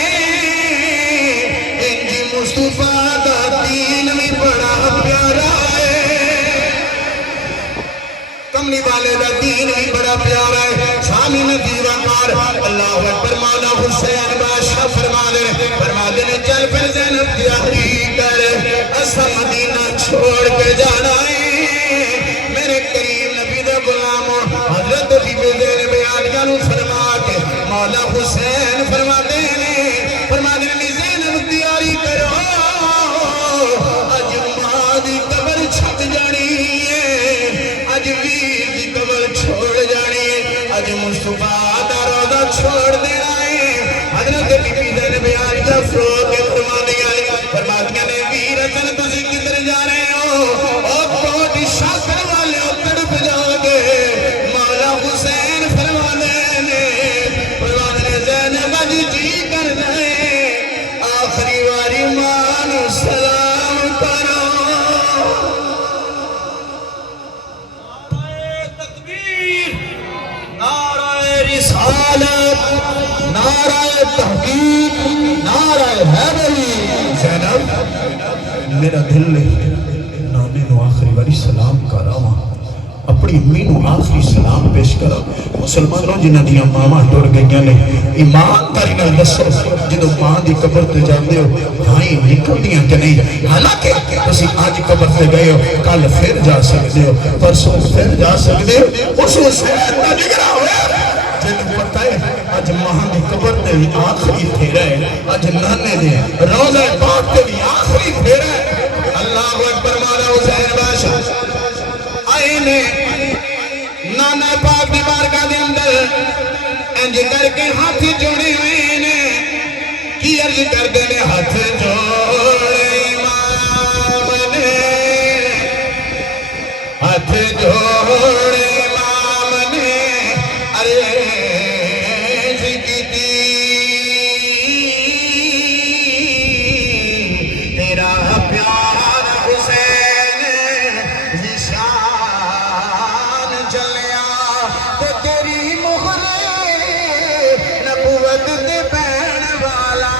انجی مصطفیٰ دا دین بھی بڑا پیارا ہے کملی والے دا دین بھی بڑا پیارا ہے سامین دیوانار اللہ اکبر مولا حسین بادشاہ فرما دے چل پھر زینب تیاری کر اسا مدینہ چھوڑ کے جانا ہے میرے کریم نبی دے غلاموں حضرت بی بی زینب عالیہ نو فرما کے مولا حسین فرما دے زینب تیاری کرو اج ماں دی قبر چھپ جانی ہے اج ویر دی قبر چھوڑ جانی ہے اج مصطفیٰ دا روضہ چھوڑ دینا ہے حضرت بی بی زینب عالیہ فرو کے فرما دیا نے ویر اصل تسی کدھر جا رہے ہو اور بہت شاکر والے تڑپ جاؤ گے مولا حسین فرما دے زینب اج جی کر دے آخری واری مان سلام کرو تکبیر نعرہ رسالت نعرہ تحقیق نعرہ حیدری زینب میرا دل نانے نو آخری باری سلام کراواں اپنی امی نو آخری سلام پیش کرا مسلمانوں جنہ دیا ماما ٹر گئیاں نے ایمان تاری نہ دسو جدو ماں دی قبر تے جاندے ہو بھائی نکل دیاں کہ نہیں حالانکہ تسی آج قبر تے گئے ہو کل پھر جا سکتے ہو پرسوں پھر جا سکتے ہو اس حسین کا جگرہ ہویا جن پتہ ہے آج ماں دی قبر تے بھی آخری پھیرا ہے آج نانے دے روضہ پاک تے بھی آخری پھیرا ہے اللہ اکبر مولا حسین بادشاہ آئے نے نانا پاک دی بارگاہ دے اندر انج کر کے ہاتھ جوڑے ہوئے نے کی عرض کر دے نے ہاتھ جوڑے امام نے ہاتھ جوڑے امام نے عرض کی تیرا پیار حسین نشان جلیا تو تیری مہر نبوت دے بین والا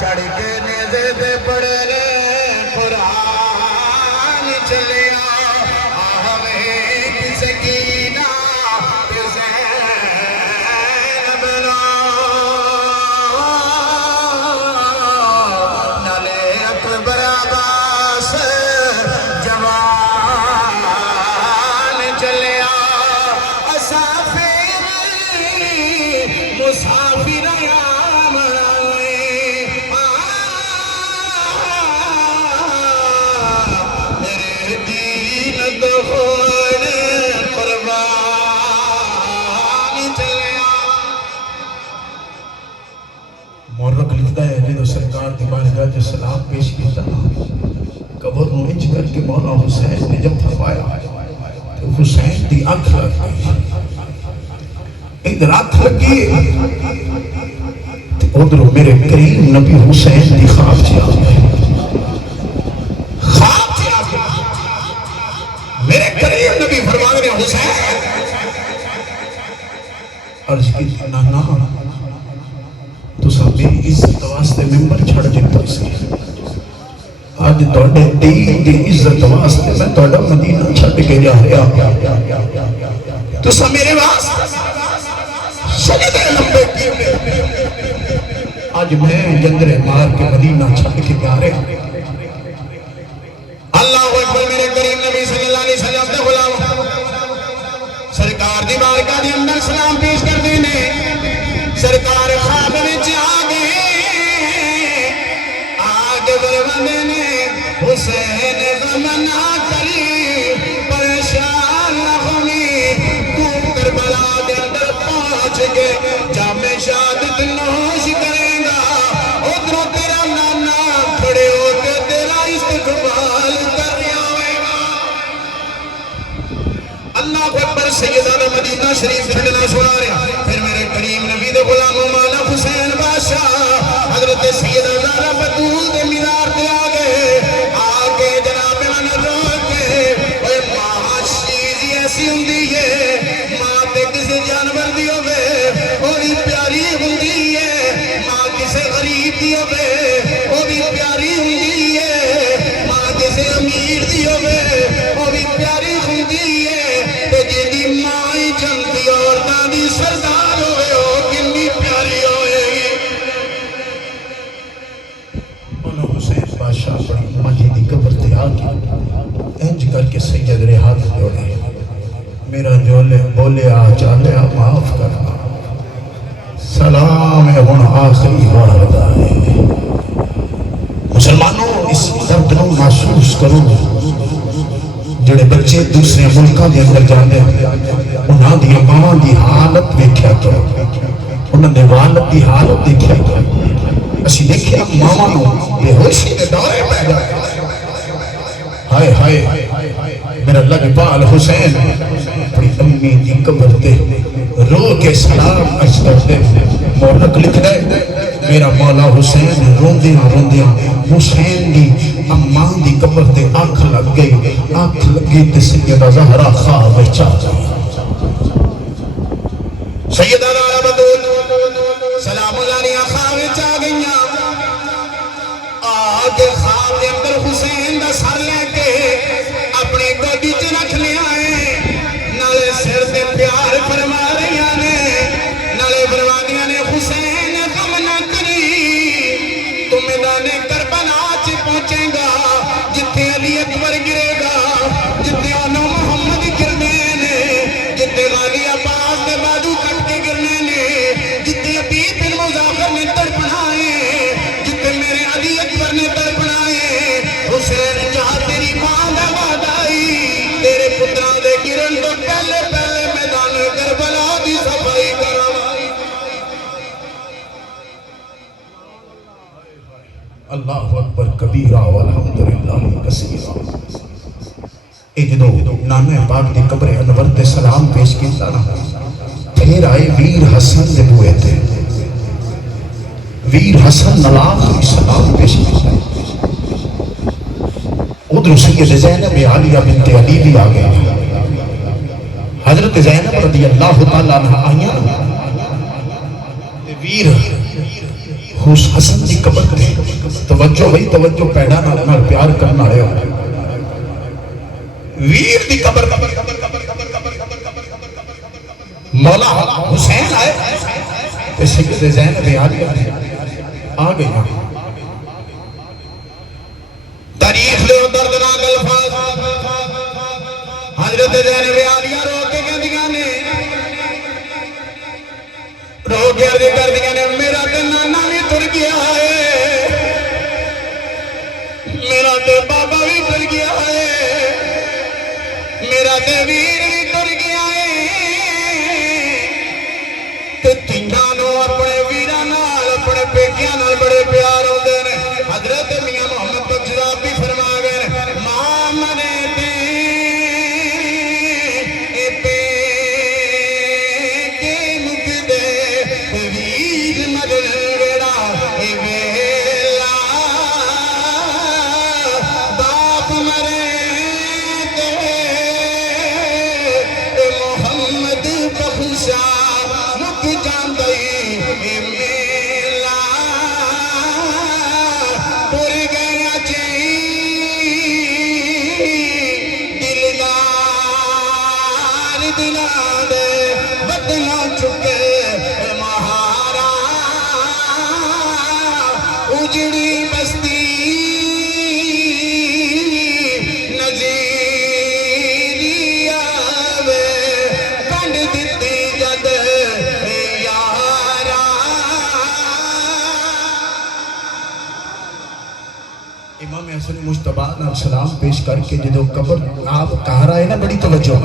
چڑھ کے نیزے دے پڑے قرآن چلیا آہویں سکینہ مسافر آیا مرائے میرے دین دخول قربان چلیا مورک لکھتا ہے جدو سرکار دی بارگاہ جو سلام پیش کیتا قبر نو انج کر کے مولا حسین نے جب فرمایا تو حسین دی آنکھ لگ گئی ادھر آنکھ لگی ادھر میرے کریم نبی حسین دی خواب چی آگئے میرے کریم نبی فرمان نے حسین عرض کی نا تو سب میری عزت واسطے ممبر چھڑ جتا سی آج اج توڑے دین دی عزت واسطے میں توڑا مدینہ چھٹ کے جا رہا تو سا میرے واسطے سجدے لمبے کیے آج میں جندرے مار کے مدینہ چھٹ کے جا رہا اللہ اکبر میرے کریم نبی صلی اللہ علیہ وسلم دے غلام سرکار دی بارگاہ دے اندر سلام پیش کر دینے سرکار خواب وچ آگے آگے بروندے نے حسین غم نہ کری پریشان نہ ہوئی تو کربلا دے اندر پہنچ کے جامع شہادت نوش کرے گا ادھروں تیرا نانا کھڑے ہو کے تیرا استقبال کر رہا ہوئے گا اللہ اکبر سیدنا مدینہ شریف چھڑنا سنا رہا پھر میرے کریم نبی دے غلام مولا حسین بادشاہ حضرت سیدہ زہرا بطول دے مینار دے آگے جناب من روک کے اوے ماں چیز ایسی ہوندی ہے ماں تے کسی جانور دی ہوے بڑی پیاری ہوندی ہے ماں کسی غریب دی ہوے وہ بھی پیاری ہوندی ہے ماں کسی امیر دی ہوے وہ بھی پیاری ہوندی ہے تے جیڑی ماں ہی جنتی عورتاں دی سردار ہوئے ہو کتنی پیاری ہوئے گی انہوں حسین بادشاہ بڑی مجھے دی قبر تے آگی انج کر کے سید رے ہاتھ جوڑے میرا جولے بولے آ چاہے آپ معاف کرنا سلام ہے ہون آخری وعدہ ہے مسلمانوں اس درد نو محسوس کرو جڑے بچے دوسرے ملکاں دے اندر جاندے انہاں دی ماں دی حالت دیکھیا کرو انہاں دے والد دی حالت دیکھیا کرو اسی دیکھیا ماں نو بے ہوشی دے دورے پہ جائے ہائے ہائے میرا لجپال حسین اپنی امی دی قبر تے رو کے سلام عرض کرتے مولک لکھ دے میرا مولا حسین روندیاں حسین دی اماں دی قبر تے آنکھ لگ گئی تے سیدہ زہرا خواب چاہ سیدہ زہرا بطول سلام اللہ علیہ خواب چاہ گئیاں آگے خواب دے اندر حسین دا سر لے کے اپنے گودی چ رکھ لیا ہے نالے سر تے پیار فرما رہی نے نالے فرماندیاں نے حسین غم نہ کری تو میدان کربلا چ پہنچے گا جتھے علی اکبر گرے گا جتھے انو محمد گرنے نے جتھے غازی عباس دے بازو کٹ کے گرنے نے جتھے حبیب بن مظفر نے تڑپنا ہے جتھے میرے علی اکبر نے تڑپنا ہے حسین جہاں تیری ماں دا وعدہ تیرے پتراں دے گرن تو پہلے پہلے میدان کربلا دی صفائی کراواں اللہ اکبر کبیرہ والحمدللہ کثیرہ اے جدو نانے پاک دی قبر انور تے سلام پیش کیتا نا پھر آئے ویر حسن دے بوئے تھے ویر حسن نلاخ سلام پیش کیتا ادھر سید زینب عالیہ بنت علی بھی آگئے حضرت زینب رضی اللہ تعالیٰ عنہ آئیاں ویر حسن دی قبر تے توجہ وہی توجہ پیدا نہ پیار کرنا ہے ویر دی قبر مولا حسین آئے تے سید زینب عالیہ آگئے تاریخ لے دردناک الفاظ حضرت زینب عالیہ رو کے کہندیاں نے رو کے عرض کردیاں نے میرا تے نانا بھی تر گیا ہے میرا تے بابا بھی تر گیا ہے میرا تے ویر بھی تر گیا ہے تے تیناں نو اپنے ویراں نال اپنے پیکیاں نال بڑے پیار ہوندے نے حضرت میاں محمد بخش بھی فرما گئے ماں منے حسن مجتبی نال سلام پیش کر کے جدو قبر آپ کہا رہے نا بڑی توجہ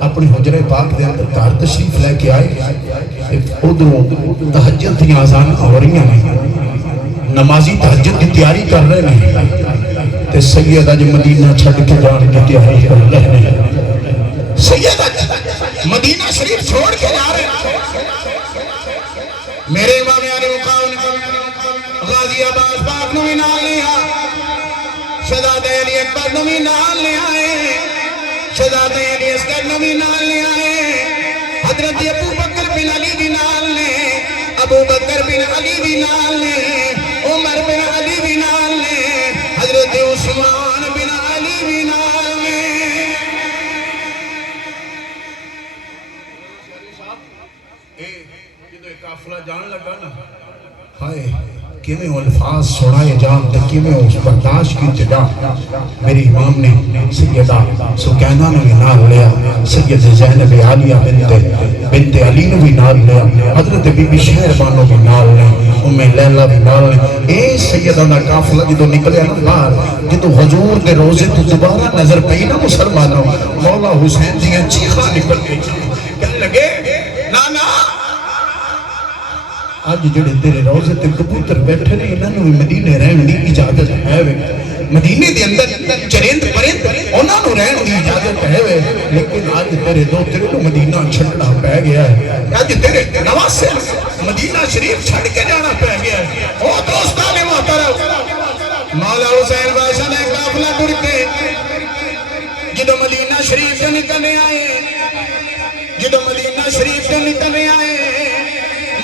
اپنی حجرہ پاک دے اندر کار تشریف لے کے آئے ادھر تہجد کی آزان ہو رہی ہیں نمازی تہجد کی تیاری کر رہے ہیں تے سید اج مدینہ چھڑ کے جان کی تیاری کر رہے ہیں سید اج مدینہ شریف چھوڑ کے جا رہے ہیں میرے امام علی مقام غازی عباس پاک نوی نال لیا شہزادہ علی اکبر نوی نال لے آئے شہزادہ علی اصغر نوی نال لے آئے حضرت ابو بکر بن علی بھی نال لے ابو بکر بن علی بھی نال لے عمر بن علی بھی نال لے حضرت عثمان بن علی بھی نال لے قافلہ جان لگا نا ہائے کیویں الفاظ سنائے جان تے کیویں اس برداشت کی جگہ میری امام نے سیدہ سکینہ نے بھی نال لیا سید زینب عالیہ بنت علی نے بھی نال لیا حضرت بی بی شہربانو بھی نال لیا ام لیلہ بھی نال لیا اے سیدہ دا قافلہ جدو نکلے نا باہر جدو حضور دے روزے تو دوبارہ نظر پئی نا مسلمانوں مولا حسین دیاں چیخاں نکل گئی کہنے لگے نانا آج جڑے تیرے روزے تے کبوتر بیٹھے نے انہاں نوں مدینے رہن دی اجازت ہے وے مدینے دے اندر چرند پرند انہاں نوں رہن دی اجازت ہے وے لیکن آج تیرے دو تیرے کو مدینہ چھڑنا پے گیا ہے آج تیرے نواسے مدینہ شریف چھڑ کے جانا پے گیا ہے او دوستان محترم مولا حسین بادشاہ نے قافلہ ٹر کے جدو مدینہ شریف سے نکلنے آئے جدو مدینہ شریف سے نکلنے آئے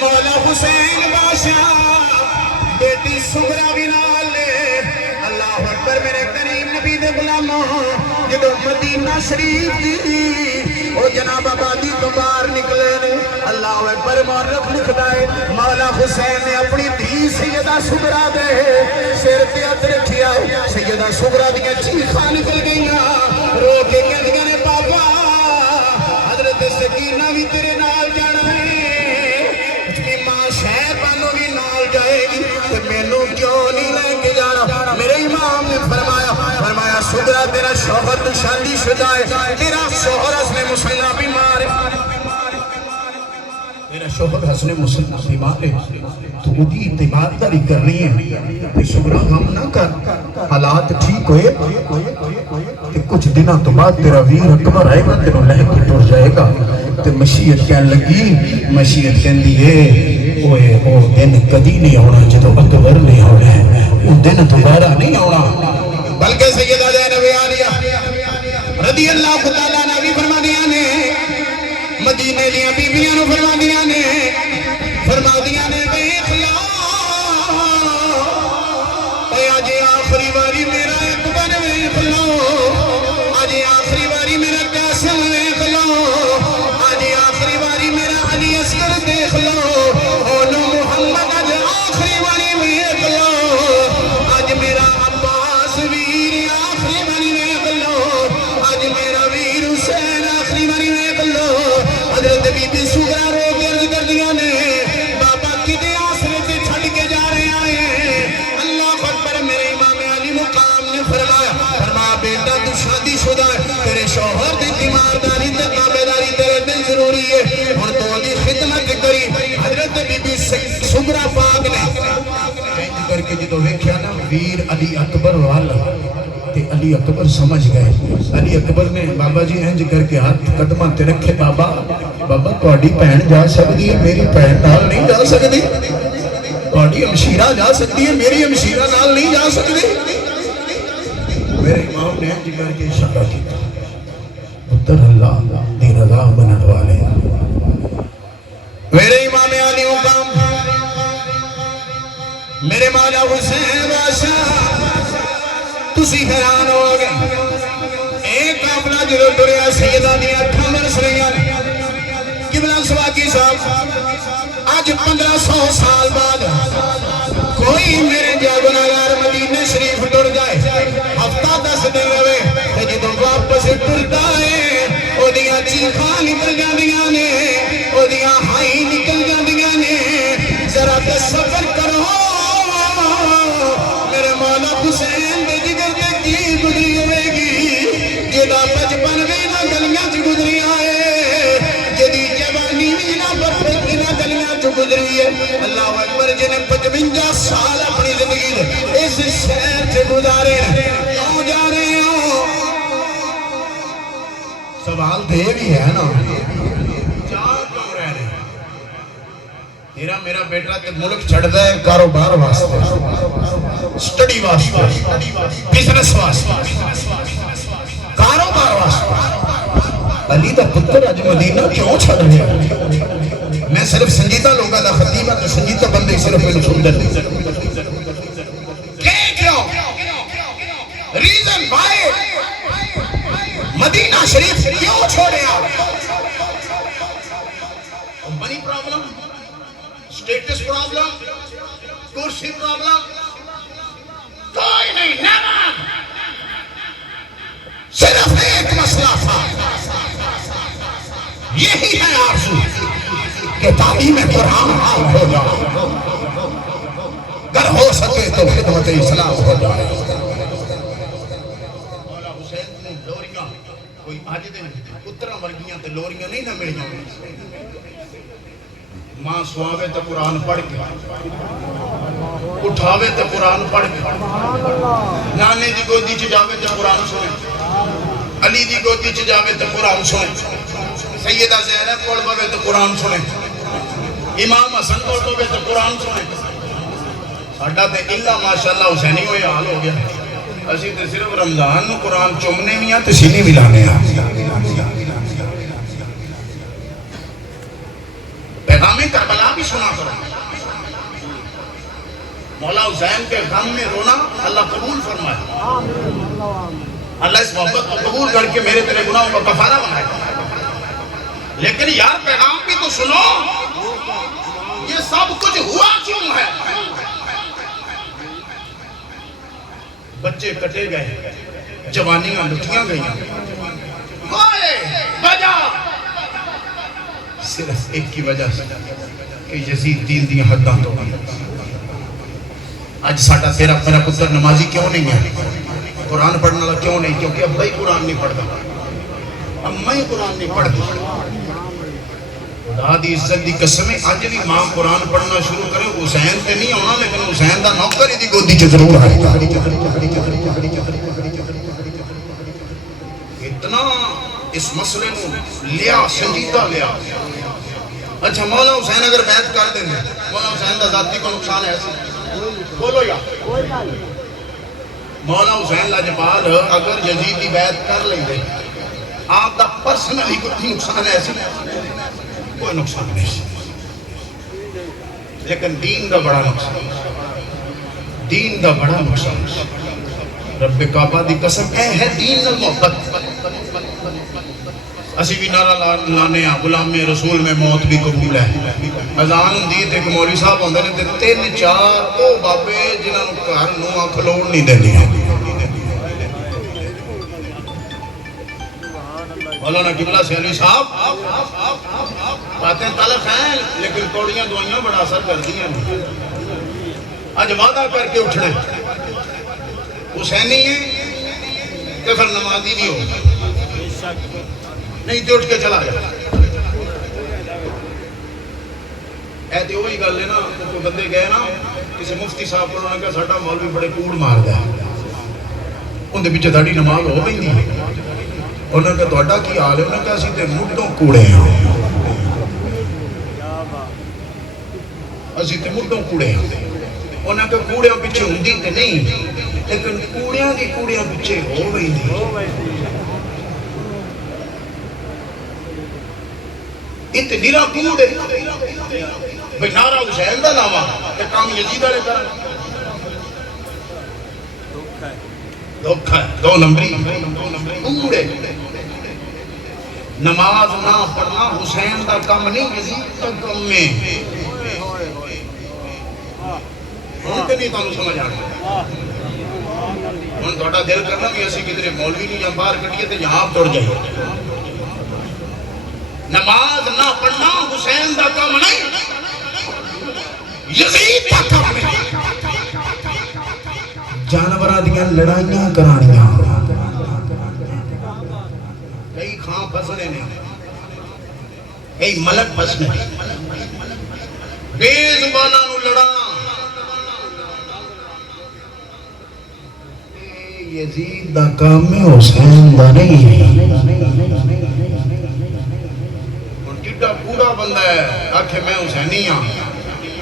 مولا حسین بادشاہ بیٹی سغرا بھی نال لے اللہ اکبر میرے کریم نبی دے غلاموں جدو مدینہ شریف دی او جناب آبادی تو باہر نکلے نے اللہ اکبر مورخ لکھدا ہے مولا حسین نے اپنی دھی سیدہ سغرا دے سر تے ہاتھ رکھیا سیدہ سغرا دی چیخاں نکل گئیاں رو کے کہندیاں نے بابا حضرت سکینہ بھی تیرے نال جانا ہے شہبانو بھی نال جائے گی تو میں نو کیوں نہیں لے کے جانا میرے امام نے فرمایا سغرا تیرا شوہر تو شادی شدہ ہے تیرا شوہر حسن مسلمہ بیمار ہے میرا شوہر حسن مسلمہ بیمار ہے تو ادھی تیمارداری کرنی ہے کہ سغرا ہم نہ کر حالات ٹھیک ہوئے کہ کچھ دنوں تو بعد تیرا ویر اکبر آئے گا تیرا لے کے ٹر جائے گا تو مشیت کہنے لگی مشیت کہنے دیئے او دن کدی نہیں ہونا جدو اکبر نہیں ہونا ہے او دن دوبارہ نہیں ہونا بلکہ سیدہ زینب عالیہ رضی اللہ تعالیٰ نے بھی فرما دیا نے مدینے دیا بیویاں نو فرما دیا نے دیکھ لا اے آج آخری باری میرا اکبر دیکھ لو آج آخری باری میرا قاسم دیکھ لو آج آخری باری میرا علی اصغر دیکھ لو شوہر دی تیمارداری تے تابعداری تیرے دل ضروری ہے ہن تو دی خدمت کری حضرت بی بی سغرا پاک نے انج کر کے جدو ویکھیا نا ویر علی اکبر والا تے علی اکبر سمجھ گئے علی اکبر نے بابا جی انج کر کے ہاتھ قدماں تے رکھے بابا تہاڈی بہن جا سکدی ہے میری بہن نال نہیں جا سکدی تہاڈی ہمشیرہ جا سکتی ہے میری ہمشیرہ نال نہیں جا سکدی میرے امام نے انج کر کے اشارہ کیا پتر اللہ دی رضا بنن والے میرے امام علی مقام میرے مولا حسین بادشاہ تسی حیران ہو گئے ایک قافلہ جدو ٹریا سیدہ دی اکھاں برس رہیاں قبلہ سواکی صاحب آج 1500 سال بعد کوئی میرے جو گناہگار مدینہ شریف ٹر جائے ہفتہ 10 دن ہوئے تے جدو واپس ٹرتا ہے او دیاں چیخاں نکل جاندیاں نے او دیاں ہائی نکل جاندیاں نے ذرا تصور کرو میرے مولا حسین گزری ہے اللہ اکبر جنہیں 55 سال اپنی زندگی دے اس شہر سے گزارے کیوں جا رہے ہو سوال دے بھی ہے نا جہاں کیوں رہ رہے ہیں تیرا میرا بیٹا تے ملک چھڑ دے کاروبار واسطے سٹڈی واسطے بزنس واسطے کاروبار واسطے علی دا پتر اج مدینہ کیوں چھڑ رہے ہیں میں صرف سنجیدہ لوگا دا خطیبہ تے سنجیدہ بندے صرف میں سندر کیوں ریزن بھائی مدینہ شریف کیوں چھوڑے آپ منی پرابلم سٹیٹس پرابلم کرسی پرابلم کوئی نہیں نعمت صرف ایک مسئلہ تھا یہی ہے آرزو کہ تعلیم قرآن حال ہو جائے اگر ہو سکے تو خدمت اسلام ہو جائے مولا حسین نے لوریاں کوئی آج دن اترہ ورگیاں تے لوریاں نہیں نہ مل جائیں ماں سواوے تے قرآن پڑھ کے اٹھاوے تے قرآن پڑھ کے نانے دی گودی چ جاوے تے قرآن سنے علی دی گودی چ جاوے تے قرآن سنے سیدہ زینب کول پوے تے قرآن سنے امام حسن کول پوے تے قرآن سنے ساڈا تے الا ماشاءاللہ حسینی ہوئے حال ہو گیا اسی تے صرف رمضان نو قرآن چومنے بھی ہیں تے سینے بھی لانے ہیں پیغام کربلا بھی سنا کرو مولا حسین کے غم میں رونا اللہ قبول فرمائے اللہ اس محبت کو قبول کر کے میرے تیرے گناہوں کا کفارہ بنائے لیکن یار پیغام بھی تو سنو یہ سب کچھ ہوا کیوں ہے بچے کٹے گئے جوانیاں لٹیاں گئیاں وجہ صرف ایک کی وجہ سے کہ یزید دین دیا حداں تو آج ساڑھا تیرا میرا پتر نمازی کیوں نہیں ہے قرآن پڑھنا لگا کیوں نہیں کیونکہ اب بھائی قرآن نہیں پڑھتا اب میں قرآن نہیں پڑھتا خدا دی عزت دی قسمیں آج بھی ماں قرآن پڑھنا شروع کرے حسین تے نہیں ہونا لیکن حسین دا نوکر ہی دی گودی چ ضرور آئے اتنا اس مسئلے کو لیا سنجیدہ لیا اچھا مولا حسین اگر بیعت کر دیں گے مولا حسین دا ذاتی کو نقصان ہے ایسے بولو یا مولا حسین لاجپال اگر یزید دی بیعت کر لیں گے آپ دا پرسنلی کوئی نقصان ہے ایسے کوئی نقصان نہیں لیکن دین دا بڑا نقصان دین دا بڑا نقصان رب کعبہ دی قسم اے ہے دین دا محبت اسی بھی نعرہ لانے ہیں غلام رسول میں موت بھی قبول ہے اذان دی تے کہ مولوی صاحب ہوندے نے تے 3-4 او بابے جنہاں نوں گھر نوں کھلوڑ نہیں دیندی مولانا قبلہ سیانی صاحب باتیں تلخ ہیں لیکن کوڑیاں دعائیاں بڑا اثر کرتی ہیں آج وعدہ کر کے اٹھنے حسینی ہے کہ پھر نمازی بھی ہو نہیں تو اٹھ کے چلا جائے ایتے وہی گل ہے نا کوئی بندے گئے نا کسی مفتی صاحب کو انہوں نے کہا ساڈا مولوی بڑے کوڑ مار دیا ان دے پیچھے تھوڑی نماز ہو گئی نہیں انہوں نے کہا تہاڈا کی حال ہے انہوں نے کہا اسی تے مڈوں کوڑے ہیں اسی تے مڈوں کوڑے ہیں انہوں نے کہا کوڑیاں پیچھے ہوندی تے نہیں لیکن کوڑیاں دی کوڑیاں پیچھے ہو گئی نہیں اتنی را کوڑ ہے بھئی نعرہ حسین دا نامہ کہ کام یزید آلے کرا دھوکھا ہے 2 نمبری کوڑ ہے نماز نہ پڑھنا حسین دا کام نہیں یزید دا کام میں ہوں کہ نہیں تانوں سمجھ آنا ہوں تھوڑا دل کرنا بھی ایسی کدھر مولوی نہیں یا باہر کٹیے تو یہاں توڑ جائے نماز نہ پڑھنا حسین دا کام نہیں یزید دا کام نہیں جانورہ دیا لڑائیاں کرانیاں کئی خاں پسنے نے کئی ملک پسنے بے زبانہ نو لڑا یزید دا کام میں حسین دا نہیں ہے جڑا پورا بندہ ہے آکھے میں حسینی ہاں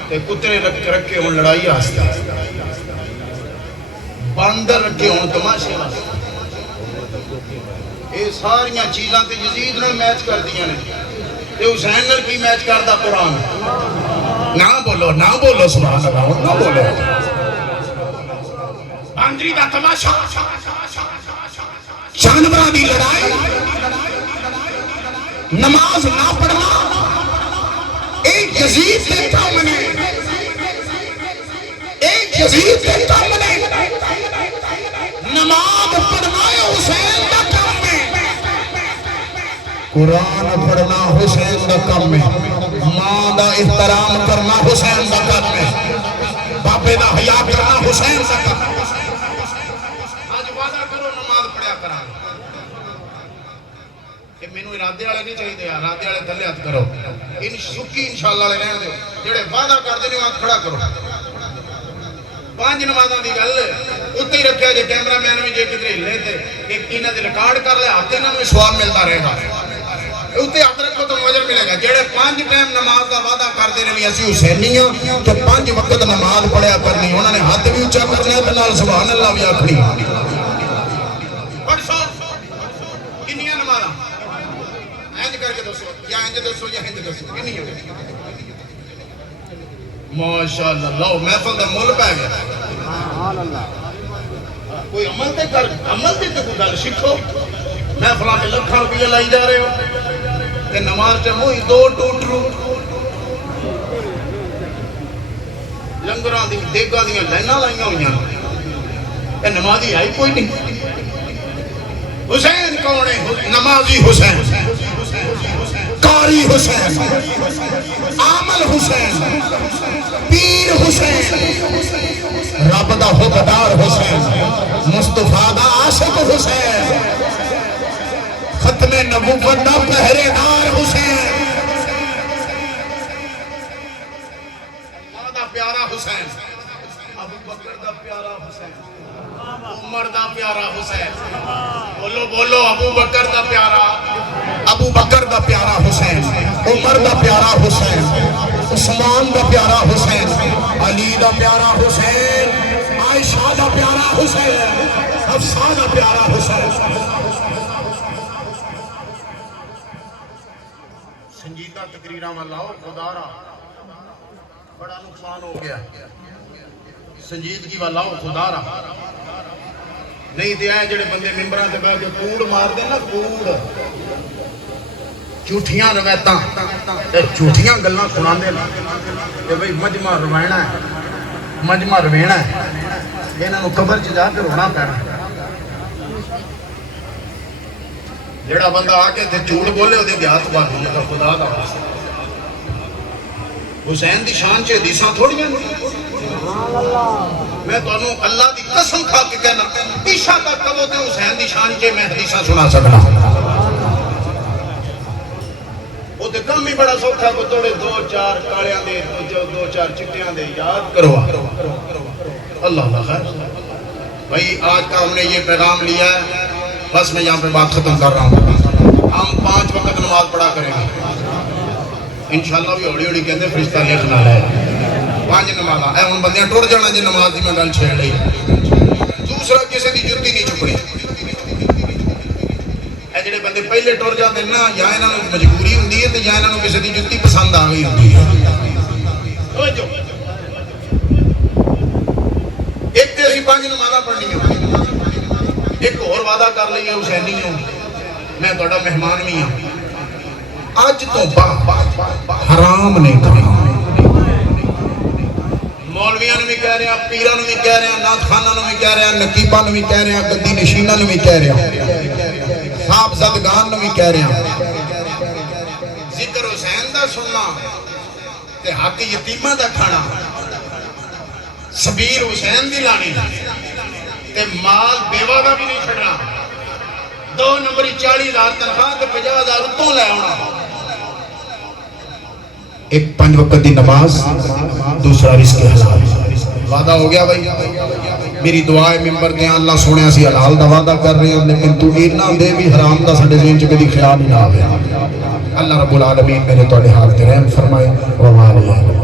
تے کترے رکھے ہوں لڑائی آستا باندر رکھے ہوں تماشے یہ ساریاں چیزاں تے یزید نے میچ کر دیا نے تے حسین نے کی میچ کر دا قرآن نہ بولو سبحان اللہ نہ بولو باندری دا تماشا جانوراں دی لڑائی نماز نہ پڑھنا ایک یزید کے کام نے نماز پڑھنا حسین دا کام ہے قرآن پڑھنا حسین دا کام ہے ماں دا احترام کرنا حسین دا کام ہے باپے دا حیا کرنا حسین دا کام ہے آج وعدہ کرو نماز پڑھیا کرا کہ میں نے ارادے والے نہیں چاہیے ارادے والے تھلے ہاتھ کرو ان سکی انشاءاللہ والے رہن دو جڑے وعدہ کر دے ہاتھ کھڑا کرو 5 نمازاں دی گل اتنے ہی رکھا جے کیمرہ مین بھی جے کدھر ہلے تے ایک انہاں دے ریکارڈ کر لے ہاتھ انہاں نوں ثواب ملتا رہے گا اتنے ہاتھ رکھو تو اجر ملے گا جڑے 5 ٹائم نماز دا وعدہ کر دے نے اسی حسینی ہاں تے 5 وقت نماز پڑھیا کرنی انہاں نے ہاتھ بھی اونچا کرنا تے نال سبحان اللہ بھی آکھنی پڑھو کنیاں نمازاں اینج کر کے دوسو یا اینج دوسو یا اینج دوسو کنی ہو ماشاءاللہ لو محفل دا مول پہ گیا کوئی عمل تے کر عمل تے کوئی گل سیکھو محفلاں تے لکھاں روپیہ لائی جا رہے ہو تے نماز تے موئی 2 ٹوٹ رو لنگراں دی دیگاں دی لائناں لائیاں ہوئیاں تے نمازی آئی کوئی نہیں حسین کون ہے نمازی حسین قاری حسین عامل حسین پیر حسین رب دا حقدار حسین مصطفیٰ دا عاشق حسین ختم نبوت دا پہرے دار حسین اللہ دا پیارا حسین ابو بکر دا پیارا حسین عمر دا پیارا حسین بولو بولو ابو بکر دا پیارا حسین عمر دا پیارا حسین عثمان دا پیارا حسین علی دا پیارا حسین عائشہ دا پیارا حسین حفصہ دا پیارا حسین سنجیدہ تقریراں والاؤ خدا را بڑا نقصان ہو گیا سنجیدگی والاؤ خدا را نہیں تے آئے جڑے بندے ممبران تے بیٹھ کے کوڑ مار دے نا کوڑ جھوٹیاں روایتاں تے جھوٹیاں گلاں سنان دے کہ بھئی مجمع روینا ہے انہاں نوں قبر چ جا کے رونا پینا جڑا بندہ آ کے تے جھوٹ بولے اودے ہاتھ باہر ہونے کا خدا دا واسطہ حسین دی شان چ حدیثاں تھوڑیاں میں تو انہوں اللہ دی قسم کھا کے کہنا عیشہ کا کبو تے حسین دی شان چے میں حدیثہ سنا سکنا وہ تے کم ہی بڑا سوکھا کو توڑے 2-4 کالیاں دے 2-4 چٹیاں دے یاد کرو اللہ خیر بھائی آج کا ہم نے یہ پیغام لیا ہے بس میں یہاں پہ بات ختم کر رہا ہوں ہم 5 وقت نماز پڑھا کریں گے انشاءاللہ بھی اوڑی اوڑی کہتے فرشتہ لکھنا ہے 5 نمازاں اے ہن بندیاں ٹر جانا جی نماز دی میں گل چھیڑ لئی دوسرا کسی دی جُتی نہیں چکڑی اے جڑے بندے پہلے ٹر جاندے نا یا انہاں نوں مجبوری ہوندی ہے تے یا انہاں نوں کسی دی جُتی پسند آ گئی ہوندی ہے توجہ ایک تے اسی 5 نمازاں پڑھنیاں ایک اور وعدہ کر لئیے حسینی ہوں میں تہاڈا مہمان بھی ہوں آج تو حرام نہیں کھانا مولویاں نے بھی کہہ رہے ہیں پیراں نے بھی کہہ رہے ہیں نعت خاناں نے بھی کہہ رہے ہیں نقیباں نے بھی کہہ رہے ہیں گدی نشیناں نے بھی کہہ رہے ہیں صاحب زدگان نے بھی کہہ رہے ہیں ذکر حسین دا سننا تے حق یتیمہ دا کھانا سبیر حسین دی لانی تے مال بیوہ دا بھی نہیں چھڑنا 2 نمبری 40,000 تنخواہ تے 50,000 اتوں لے ہونا ایک 5 وقت دی نماز، دوسرا رزق حلال. وعدہ ہو گیا بھائی. میری دعا ہے ممبر دے اللہ سونے اسی حلال دا وعدہ کر رہے ہیں لیکن تو اینا دے بھی حرام دا ساڈے ذہن چ کبھی خیال ہی نہ آوے. اللہ رب العالمین میرے تواڈے حال تے رحم فرمائے. وعلیکم